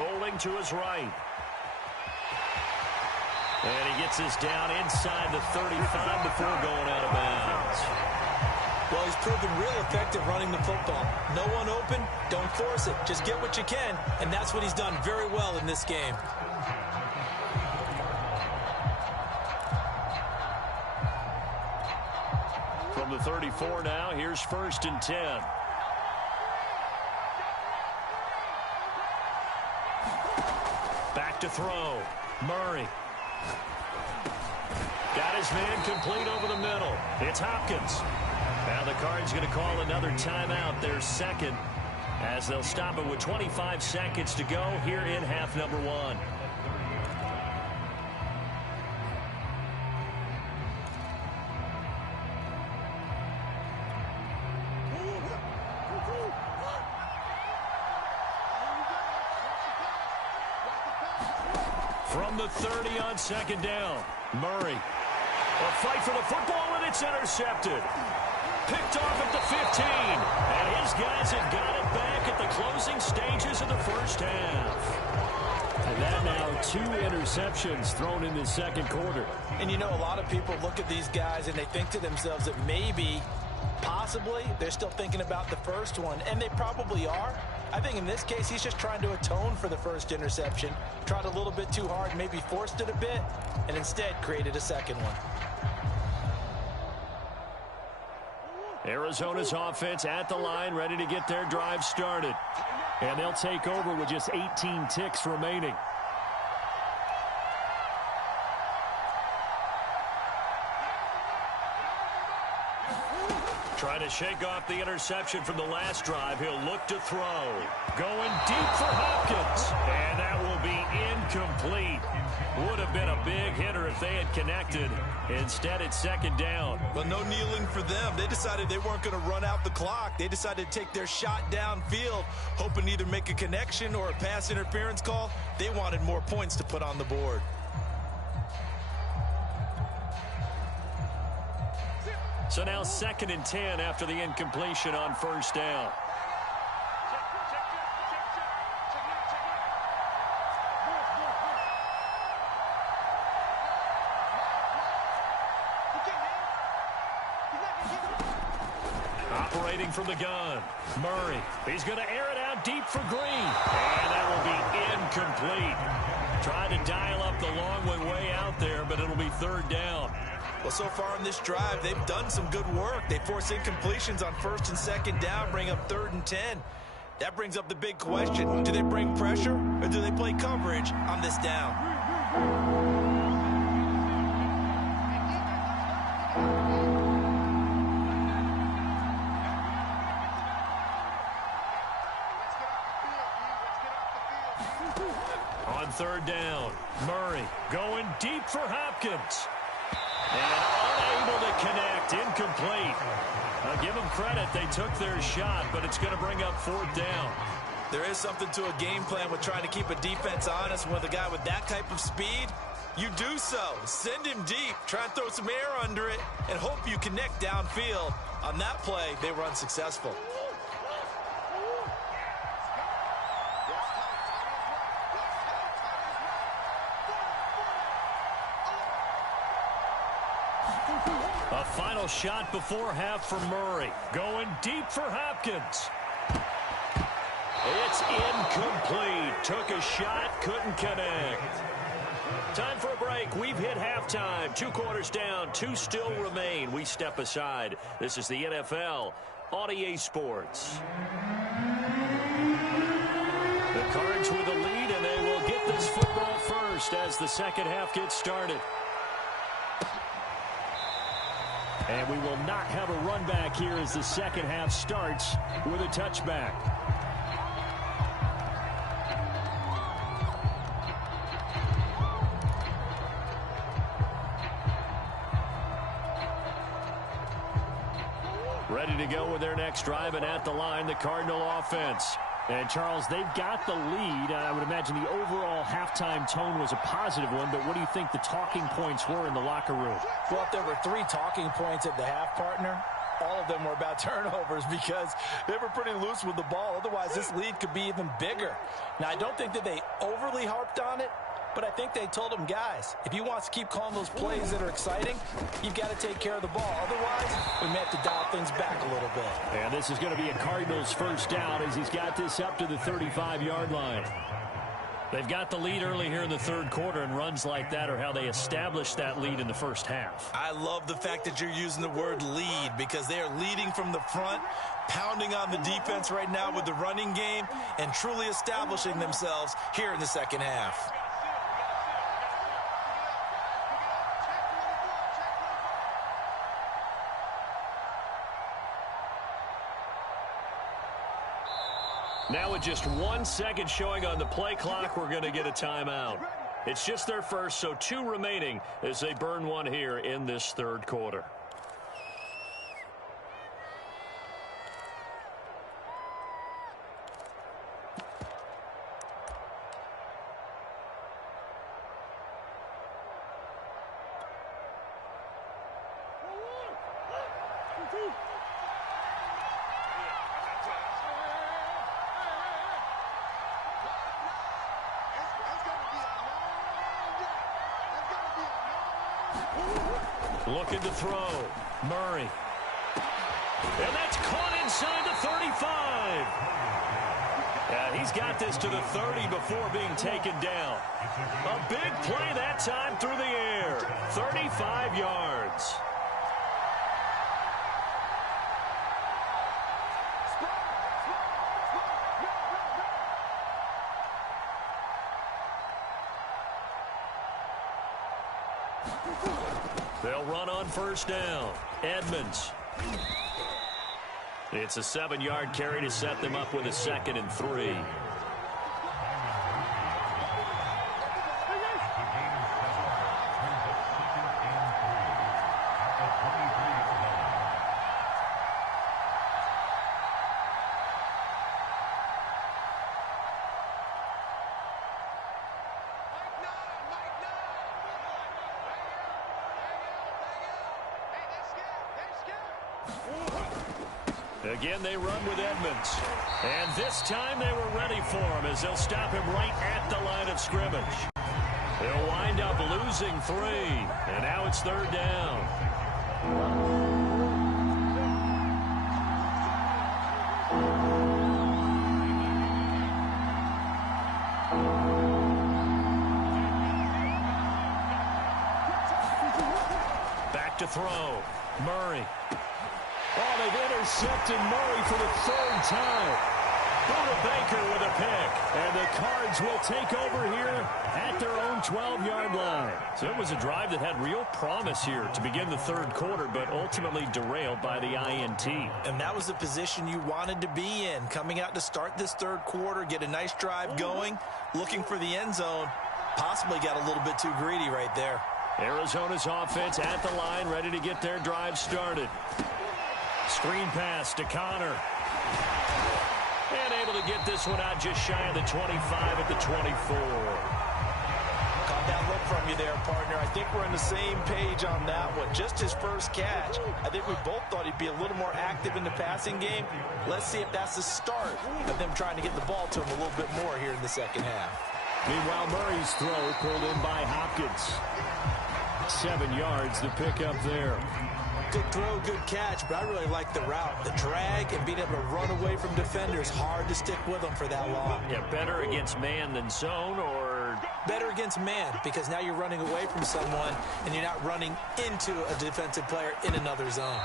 Rolling to his right. And he gets this down inside the 35 before going out of bounds. Well, he's proven real effective running the football. No one open, don't force it. Just get what you can, and that's what he's done very well in this game. From the 34 now, here's 1st and 10. Back to throw. Murray. Got his man complete over the middle. It's Hopkins. Now the Cards going to call another timeout, their 2nd, as they'll stop it with 25 seconds to go here in half number 1. From the 30 on second down, Murray. A fight for the football, and it's intercepted. Picked off at the 15. And his guys have got it back at the closing stages of the first half. And that now 2 interceptions thrown in the second quarter. And you know, a lot of people look at these guys and they think to themselves that maybe, possibly, they're still thinking about the first one. And they probably are. I think in this case, he's just trying to atone for the first interception. Tried a little bit too hard, maybe forced it a bit, and instead created a second one. Arizona's offense at the line, ready to get their drive started. And they'll take over with just 18 ticks remaining. Trying to shake off the interception from the last drive. He'll look to throw. Going deep for Hopkins. And that will be incomplete. Would have been a big hitter if they had connected. Instead, it's second down. But no kneeling for them. They decided they weren't going to run out the clock. They decided to take their shot downfield, hoping to either make a connection or a pass interference call. They wanted more points to put on the board. So now 2nd and 10 after the incompletion on first down. Operating from the gun, Murray. He's going to air it out deep for Green. And that will be incomplete. Tried to dial up the long way out there, but it'll be 3rd down. Well, so far in this drive, they've done some good work. They force incompletions on 1st and 2nd down, bring up 3rd and 10. That brings up the big question. Do they bring pressure or do they play coverage on this down? On 3rd down, Murray going deep for Hopkins. And unable to connect, incomplete. I'll give them credit, they took their shot, but it's going to bring up 4th down. There is something to a game plan with trying to keep a defense honest. With a guy with that type of speed, you do so. Send him deep, try and throw some air under it, and hope you connect downfield. On that play, they were unsuccessful. A final shot before half for Murray. Going deep for Hopkins. It's incomplete. Took a shot, couldn't connect. Time for a break. We've hit halftime. 2 quarters down, 2 still remain. We step aside. This is the NFL on EA Sports. The Cards with the lead, and they will get this football first as the second half gets started. And we will not have a run back here as the second half starts with a touchback. Ready to go with their next drive, and at the line, the Cardinal offense. And, Charles, they've got the lead. I would imagine the overall halftime tone was a positive one, but what do you think the talking points were in the locker room? Well, if there were 3 talking points at the half, partner, all of them were about turnovers because they were pretty loose with the ball. Otherwise, this lead could be even bigger. Now, I don't think that they overly harped on it, but I think they told them, guys, if you want to keep calling those plays that are exciting, you've got to take care of the ball. Otherwise, we may have to dial things back a little bit. And this is going to be a Cardinals first down as he's got this up to the 35-yard line. They've got the lead early here in the 3rd quarter, and runs like that are how they established that lead in the first half. I love the fact that you're using the word lead because they are leading from the front, pounding on the defense right now with the running game, and truly establishing themselves here in the second half. Now with just 1 second showing on the play clock, we're going to get a timeout. It's just their first, so 2 remaining as they burn one here in this 3rd quarter. Looking to throw. Murray. And that's caught inside the 35. Yeah, he's got this to the 30 before being taken down. A big play that time through the air. 35 yards. They'll run on first down. Edmonds. It's a 7-yard carry to set them up with a 2nd and 3. Again, they run with Edmonds. And this time they were ready for him as they'll stop him right at the line of scrimmage. They'll wind up losing 3. And now it's 3rd down. Back to throw. Murray. Oh, they've intercepted Murray for the 3rd time. Buda Baker with a pick. And the Cards will take over here at their own 12-yard line. So it was a drive that had real promise here to begin the 3rd quarter, but ultimately derailed by the INT. And that was the position you wanted to be in. Coming out to start this 3rd quarter, get a nice drive going, looking for the end zone. Possibly got a little bit too greedy right there. Arizona's offense at the line, ready to get their drive started. Screen pass to Connor. And able to get this one out just shy of the 25 at the 24. Caught that look from you there, partner. I think we're on the same page on that one. Just his first catch. I think we both thought he'd be a little more active in the passing game. Let's see if that's the start of them trying to get the ball to him a little bit more here in the second half. Meanwhile, Murray's throw pulled in by Hopkins. 7 yards to pick up there. Good throw, good catch, but I really like the route. The drag and being able to run away from defenders, hard to stick with them for that long. Yeah, better against man than zone, or? Better against man, because now you're running away from someone and you're not running into a defensive player in another zone.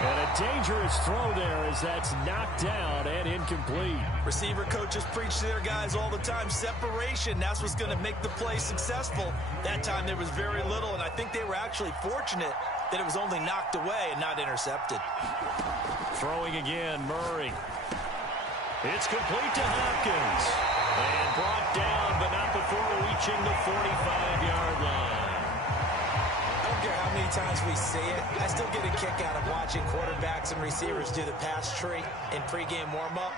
And a dangerous throw there as that's knocked down and incomplete. Receiver coaches preach to their guys all the time. Separation, that's what's going to make the play successful. That time there was very little, and I think they were actually fortunate that it was only knocked away and not intercepted. Throwing again, Murray. It's complete to Hopkins. And brought down, but not before reaching the 45-yard line. I don't care how many times we see it. I still get a kick out of watching quarterbacks and receivers do the pass tree in pregame warm-up.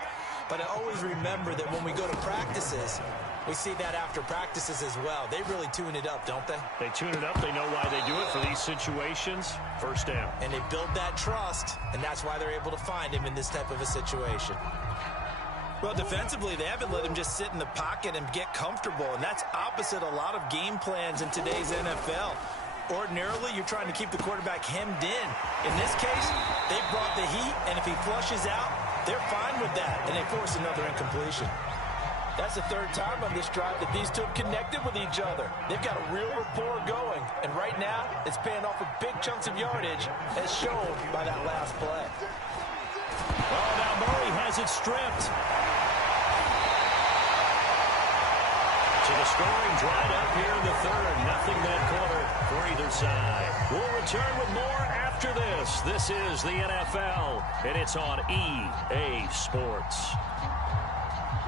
But I always remember that when we go to practices, we see that after practices as well. They really tune it up, don't they? They tune it up. They know why they do it for these situations. First down. And they build that trust, and that's why they're able to find him in this type of a situation. Well, defensively, they haven't let him just sit in the pocket and get comfortable, and that's opposite a lot of game plans in today's NFL. Ordinarily, you're trying to keep the quarterback hemmed in. In this case, they brought the heat, and if he flushes out, they're fine with that, and they force another incompletion. That's the 3rd time on this drive that these two have connected with each other. They've got a real rapport going, and right now, it's paying off with big chunks of yardage, as shown by that last play. Oh, now Murray has it stripped. So the scoring dried up here in the 3rd. Nothing that quarter for either side. We'll return with more after this. This is the NFL, and it's on EA Sports.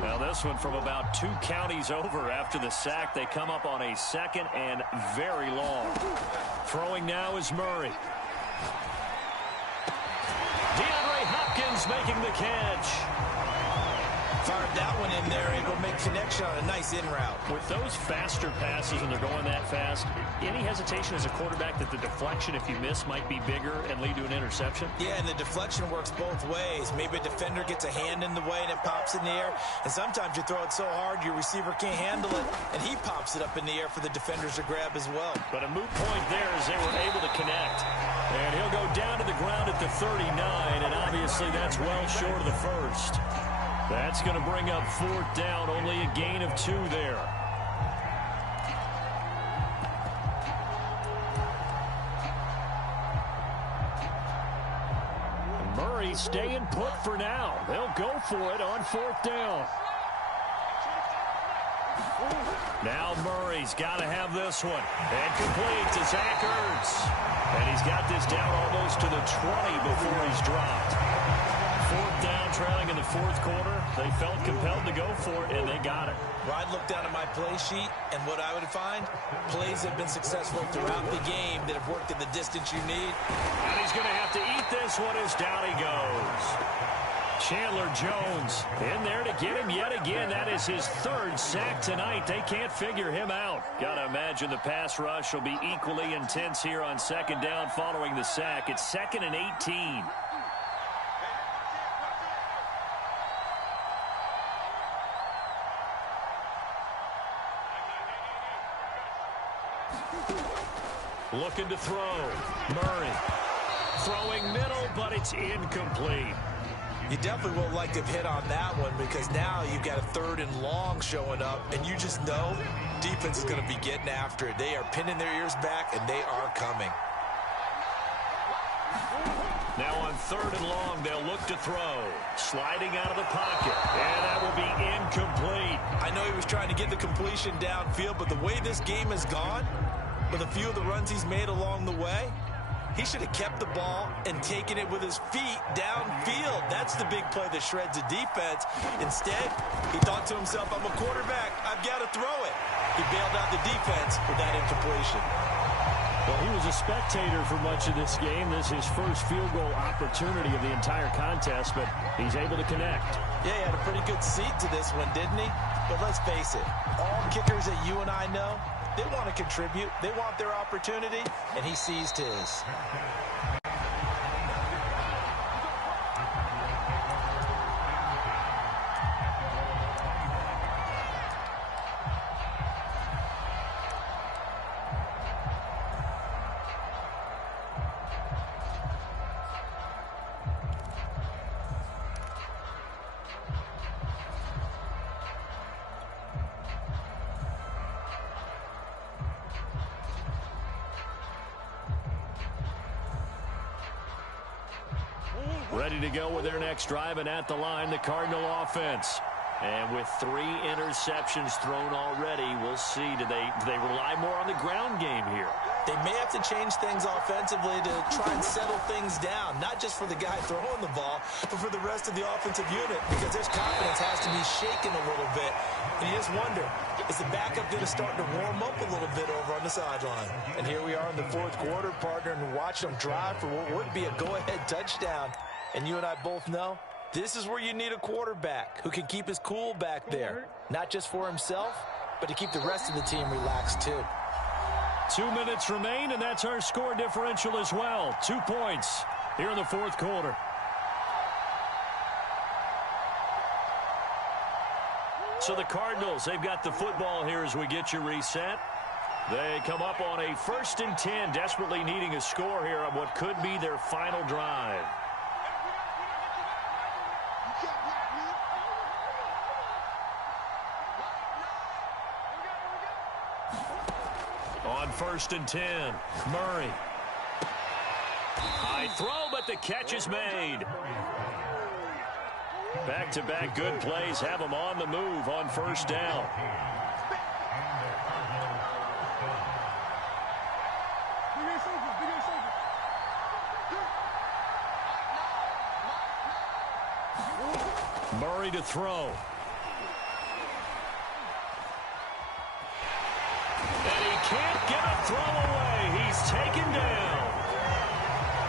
Now this one from about 2 counties over after the sack. They come up on a 2nd and very long. Throwing now is Murray. DeAndre Hopkins making the catch. Fired that one in there, able to make connection on a nice in route. With those faster passes and they're going that fast, any hesitation as a quarterback that the deflection, if you miss, might be bigger and lead to an interception? Yeah, and the deflection works both ways. Maybe a defender gets a hand in the way and it pops in the air. And sometimes you throw it so hard your receiver can't handle it, and he pops it up in the air for the defenders to grab as well. But a moot point there as they were able to connect. And he'll go down to the ground at the 39, and obviously that's well short of the first. That's going to bring up fourth down, only a gain of 2 there. Murray staying put for now. They'll go for it on fourth down. Now Murray's got to have this one. And complete to Zach Ertz. And he's got this down almost to the 20 before he's dropped. Fourth down, trailing in the fourth quarter. They felt compelled to go for it, and they got it. Well, I'd look down at my play sheet, and what I would find, plays have been successful throughout the game that have worked in the distance you need. And he's going to have to eat this one as down he goes. Chandler Jones in there to get him yet again. That is his 3rd sack tonight. They can't figure him out. Got to imagine the pass rush will be equally intense here on second down following the sack. It's 2nd and 18. Looking to throw. Murray throwing middle, but it's incomplete. You definitely would like to hit on that one because now you've got a 3rd and long showing up, and you just know defense is going to be getting after it. They are pinning their ears back, and they are coming. Now on 3rd and long, they'll look to throw. Sliding out of the pocket, and that will be incomplete. I know he was trying to get the completion downfield, but the way this game has gone, with a few of the runs he's made along the way, he should have kept the ball and taken it with his feet downfield. That's the big play that shreds the defense. Instead, he thought to himself, I'm a quarterback. I've got to throw it. He bailed out the defense with that incompletion. Well, he was a spectator for much of this game. This is his first field goal opportunity of the entire contest, but he's able to connect. Yeah, he had a pretty good seat to this one, didn't he? But let's face it, all kickers that you and I know, they want to contribute. They want their opportunity, and he seized his. Ready to go with their next drive, and at the line, the Cardinal offense. And with 3 interceptions thrown already, we'll see. Do they rely more on the ground game here? They may have to change things offensively to try and settle things down, not just for the guy throwing the ball, but for the rest of the offensive unit, because their confidence has to be shaken a little bit. And you just wonder, is the backup going to start to warm up a little bit over on the sideline? And here we are in the fourth quarter, partner, and watch them drive for what would be a go-ahead touchdown. And you and I both know, this is where you need a quarterback who can keep his cool back there, not just for himself, but to keep the rest of the team relaxed too. 2 minutes remain, and that's our score differential as well. 2 points here in the fourth quarter. So the Cardinals, they've got the football here as we get you reset. They come up on a 1st and 10, desperately needing a score here on what could be their final drive. On 1st and 10, Murray. High throw, but the catch is made. Back-to-back good plays have him on the move on 1st down. Murray to throw. Can't get a throw away. He's taken down.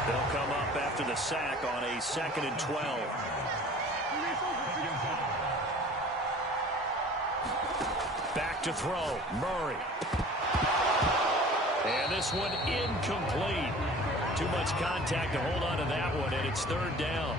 They'll come up after the sack on a 2nd and 12. To throw, Murray. And this one incomplete. Too much contact to hold on to that one, and it's third down.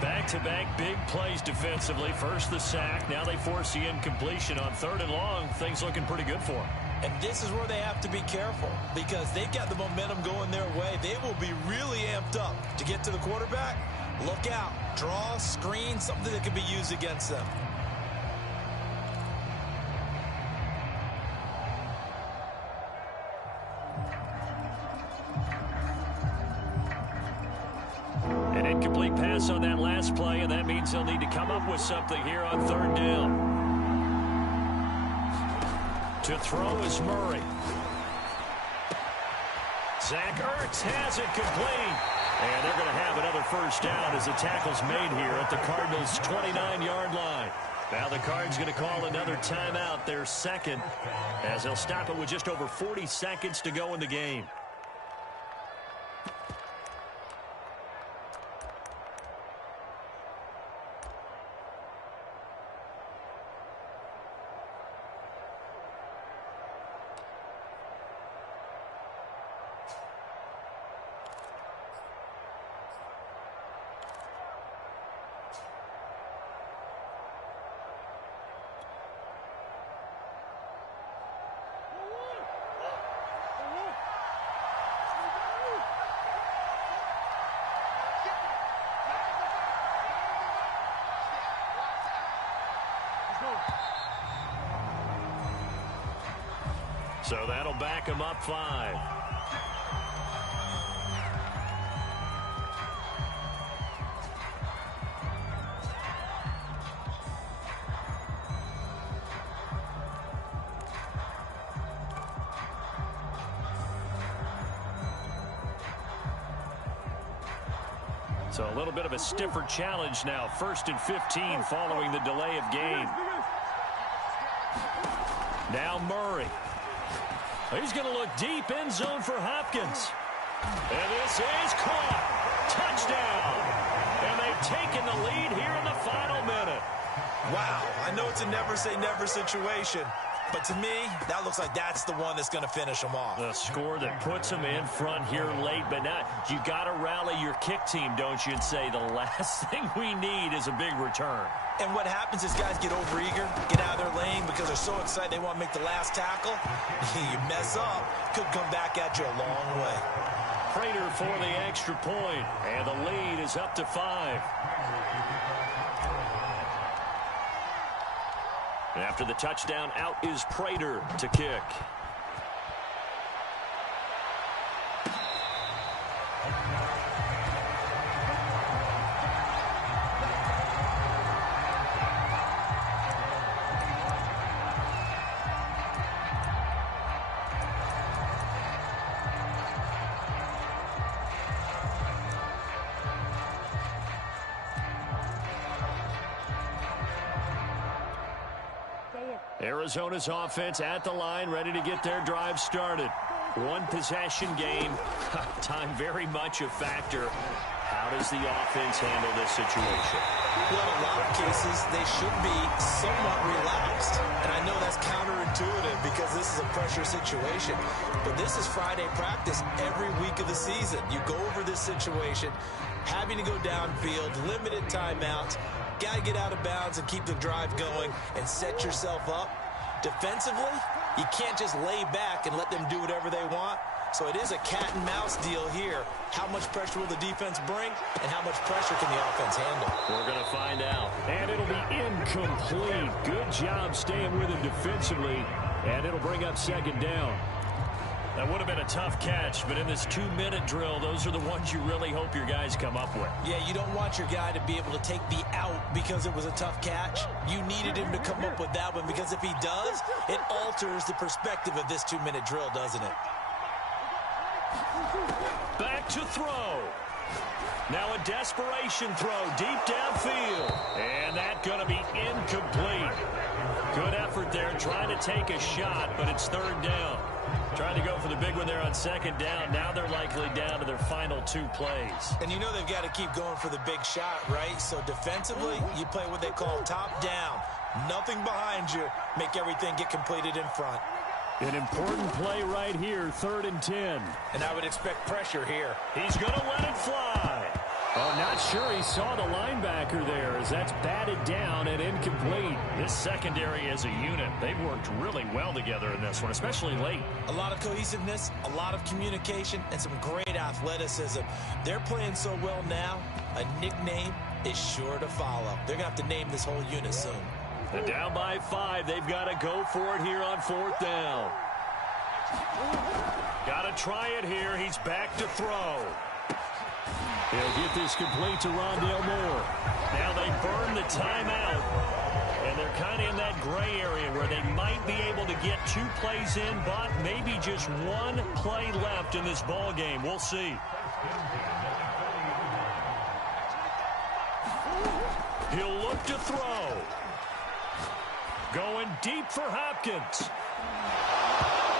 Back-to-back big plays defensively. First the sack, now they force the incompletion on third and long. Things looking pretty good for them. And this is where they have to be careful because they've got the momentum going their way. They will be really amped up to get to the quarterback. Look out. Draw, screen, something that can be used against them. An incomplete pass on that last play, and that means they'll need to come up with something here on third down. To throw is Murray. Zach Ertz has it complete. And they're going to have another first down as the tackle's made here at the Cardinals' 29-yard line. Now the Cards going to call another timeout, their second, as they'll stop it with just over 40 seconds to go in the game. So that'll back him up 5. So a little bit of a stiffer challenge now. 1st and 15 following the delay of game. Now Murray. He's going to look deep, end zone for Hopkins. And this is caught. Touchdown. And they've taken the lead here in the final minute. Wow, I know it's a never-say-never situation, but to me, that looks like that's the one that's going to finish them off. A score that puts them in front here late, but not. You got to rally your kick team, don't you, and say the last thing we need is a big return. And what happens is guys get overeager, get out of their lane because they're so excited they want to make the last tackle. You mess up, could come back at you a long way. Prater for the extra point, and the lead is up to 5. And after the touchdown, out is Prater to kick. Arizona's offense at the line, ready to get their drive started. One possession game. Time very much a factor. How does the offense handle this situation? Well, in a lot of cases, they should be somewhat relaxed. And I know that's counterintuitive because this is a pressure situation. But this is Friday practice every week of the season. You go over this situation, having to go downfield, limited timeouts, got to get out of bounds and keep the drive going and set yourself up. Defensively, you can't just lay back and let them do whatever they want. So it is a cat-and-mouse deal here. How much pressure will the defense bring, and how much pressure can the offense handle? We're going to find out. And it'll be incomplete. Good job staying with it defensively, and it'll bring up second down. That would have been a tough catch, but in this 2-minute drill, those are the ones you really hope your guys come up with. Yeah, you don't want your guy to be able to take the out because it was a tough catch. You needed him to come up with that one because if he does, it alters the perspective of this 2-minute drill, doesn't it? Back to throw. Now a desperation throw deep downfield. And that's going to be incomplete. Good effort there trying to take a shot, but it's third down. Trying to go for the big one there on second down. Now they're likely down to their final 2 plays. And you know they've got to keep going for the big shot, right? So defensively, you play what they call top down. Nothing behind you. Make everything get completed in front. An important play right here, 3rd and 10. And I would expect pressure here. He's going to let it fly. Oh, not sure he saw the linebacker there as that's batted down and incomplete. This secondary as a unit, they've worked really well together in this one, especially late. A lot of cohesiveness, a lot of communication, and some great athleticism. They're playing so well now, a nickname is sure to follow. They're going to have to name this whole unit soon. And down by 5, they've got to go for it here on 4th down. Got to try it here. He's back to throw. He'll get this complete to Rondale Moore. Now they burn the timeout, and they're kind of in that gray area where they might be able to get 2 plays in, but maybe just 1 play left in this ball game. We'll see. He'll look to throw. Going deep for Hopkins.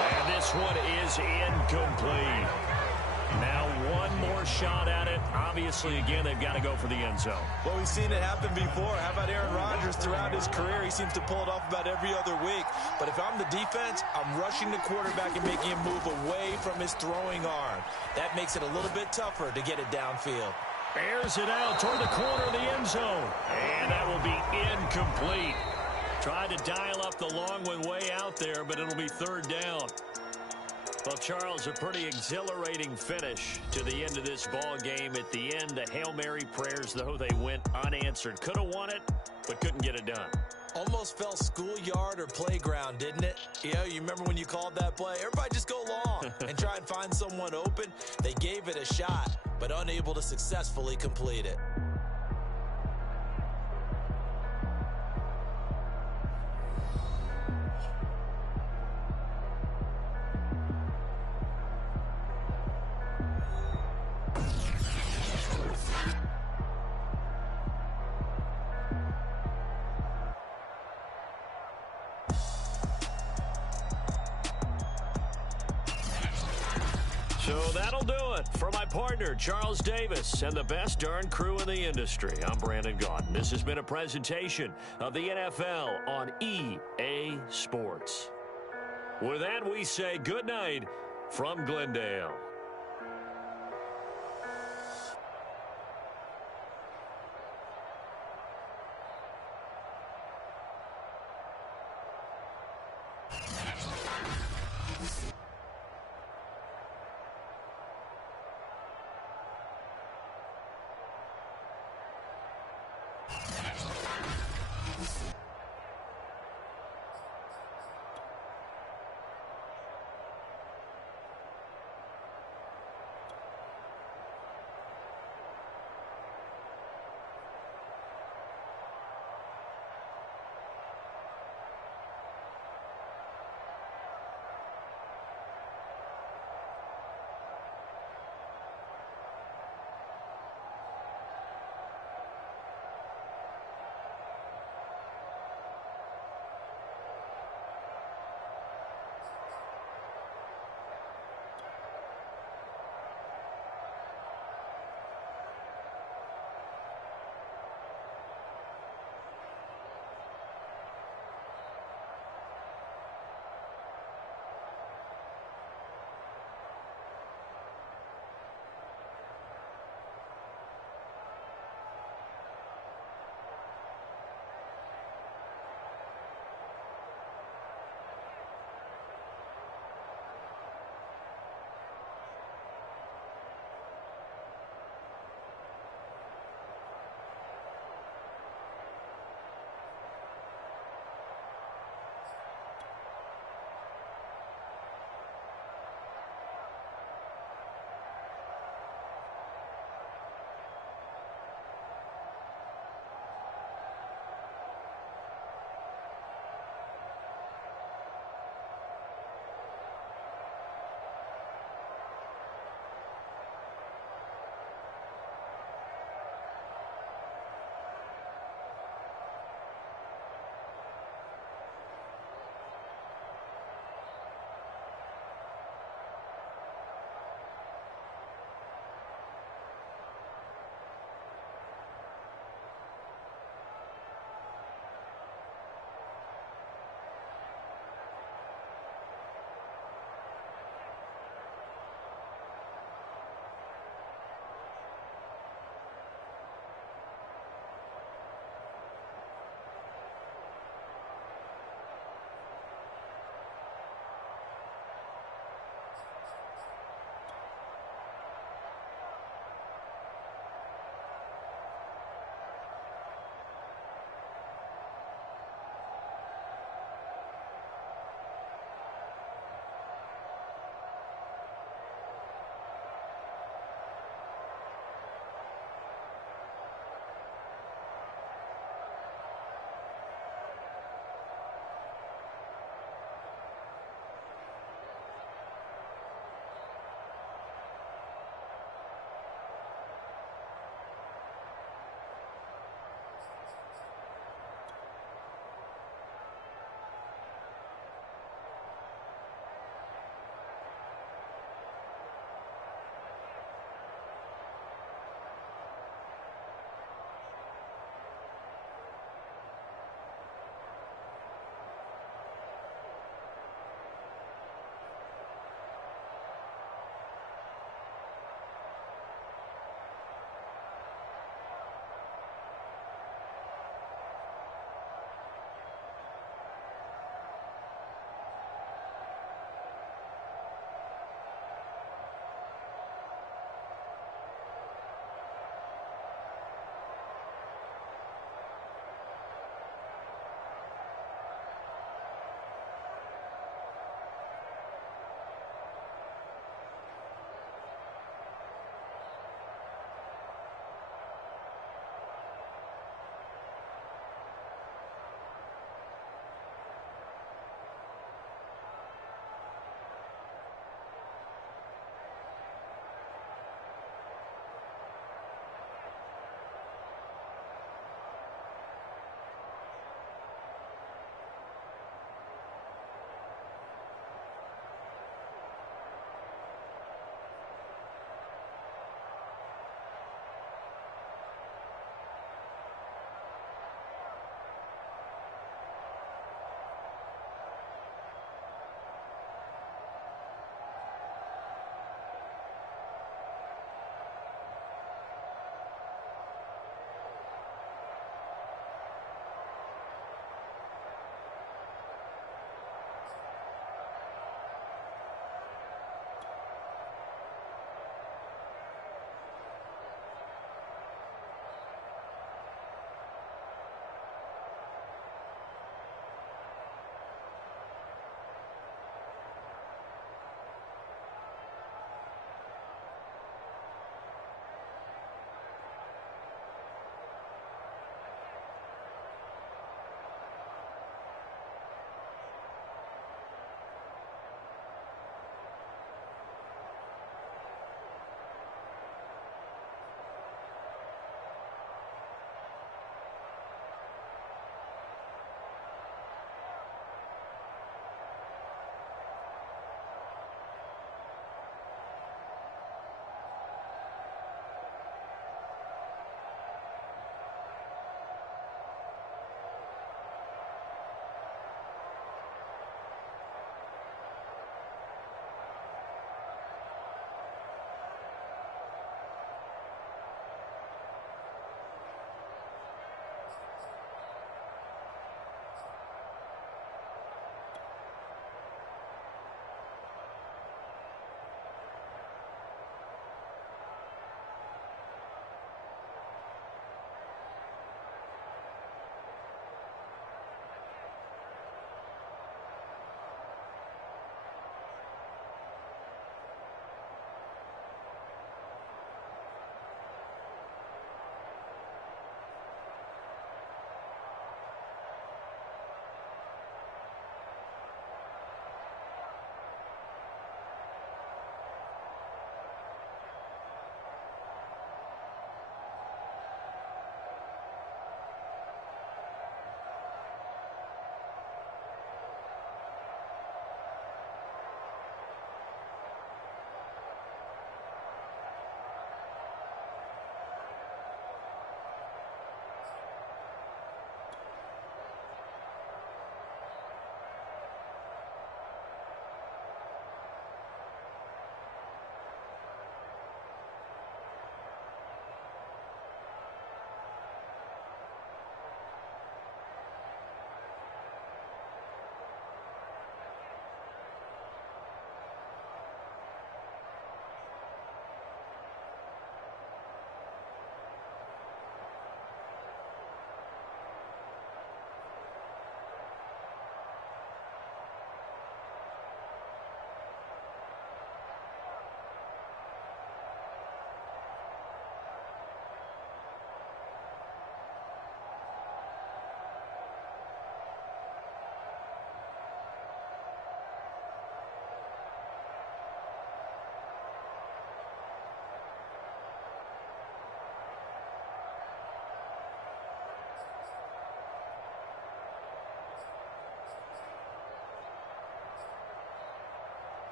And this one is incomplete. Now 1 more shot at it. Obviously, again, they've got to go for the end zone. Well, we've seen it happen before. How about Aaron Rodgers throughout his career? He seems to pull it off about every other week. But if I'm the defense, I'm rushing the quarterback and making him move away from his throwing arm. That makes it a little bit tougher to get it downfield. Airs it out toward the corner of the end zone. And that will be incomplete. Tried to dial up the long one way out there, but it'll be 3rd down. Well, Charles, a pretty exhilarating finish to the end of this ball game. At the end, the Hail Mary prayers, though, they went unanswered. Could have won it, but couldn't get it done. Almost felt schoolyard or playground, didn't it? You know, you remember when you called that play? Everybody just go long and try and find someone open. They gave it a shot, but unable to successfully complete it. So that'll do it for my partner, Charles Davis, and the best darn crew in the industry. I'm Brandon Gaudin. This has been a presentation of the NFL on EA Sports. With that, we say good night from Glendale.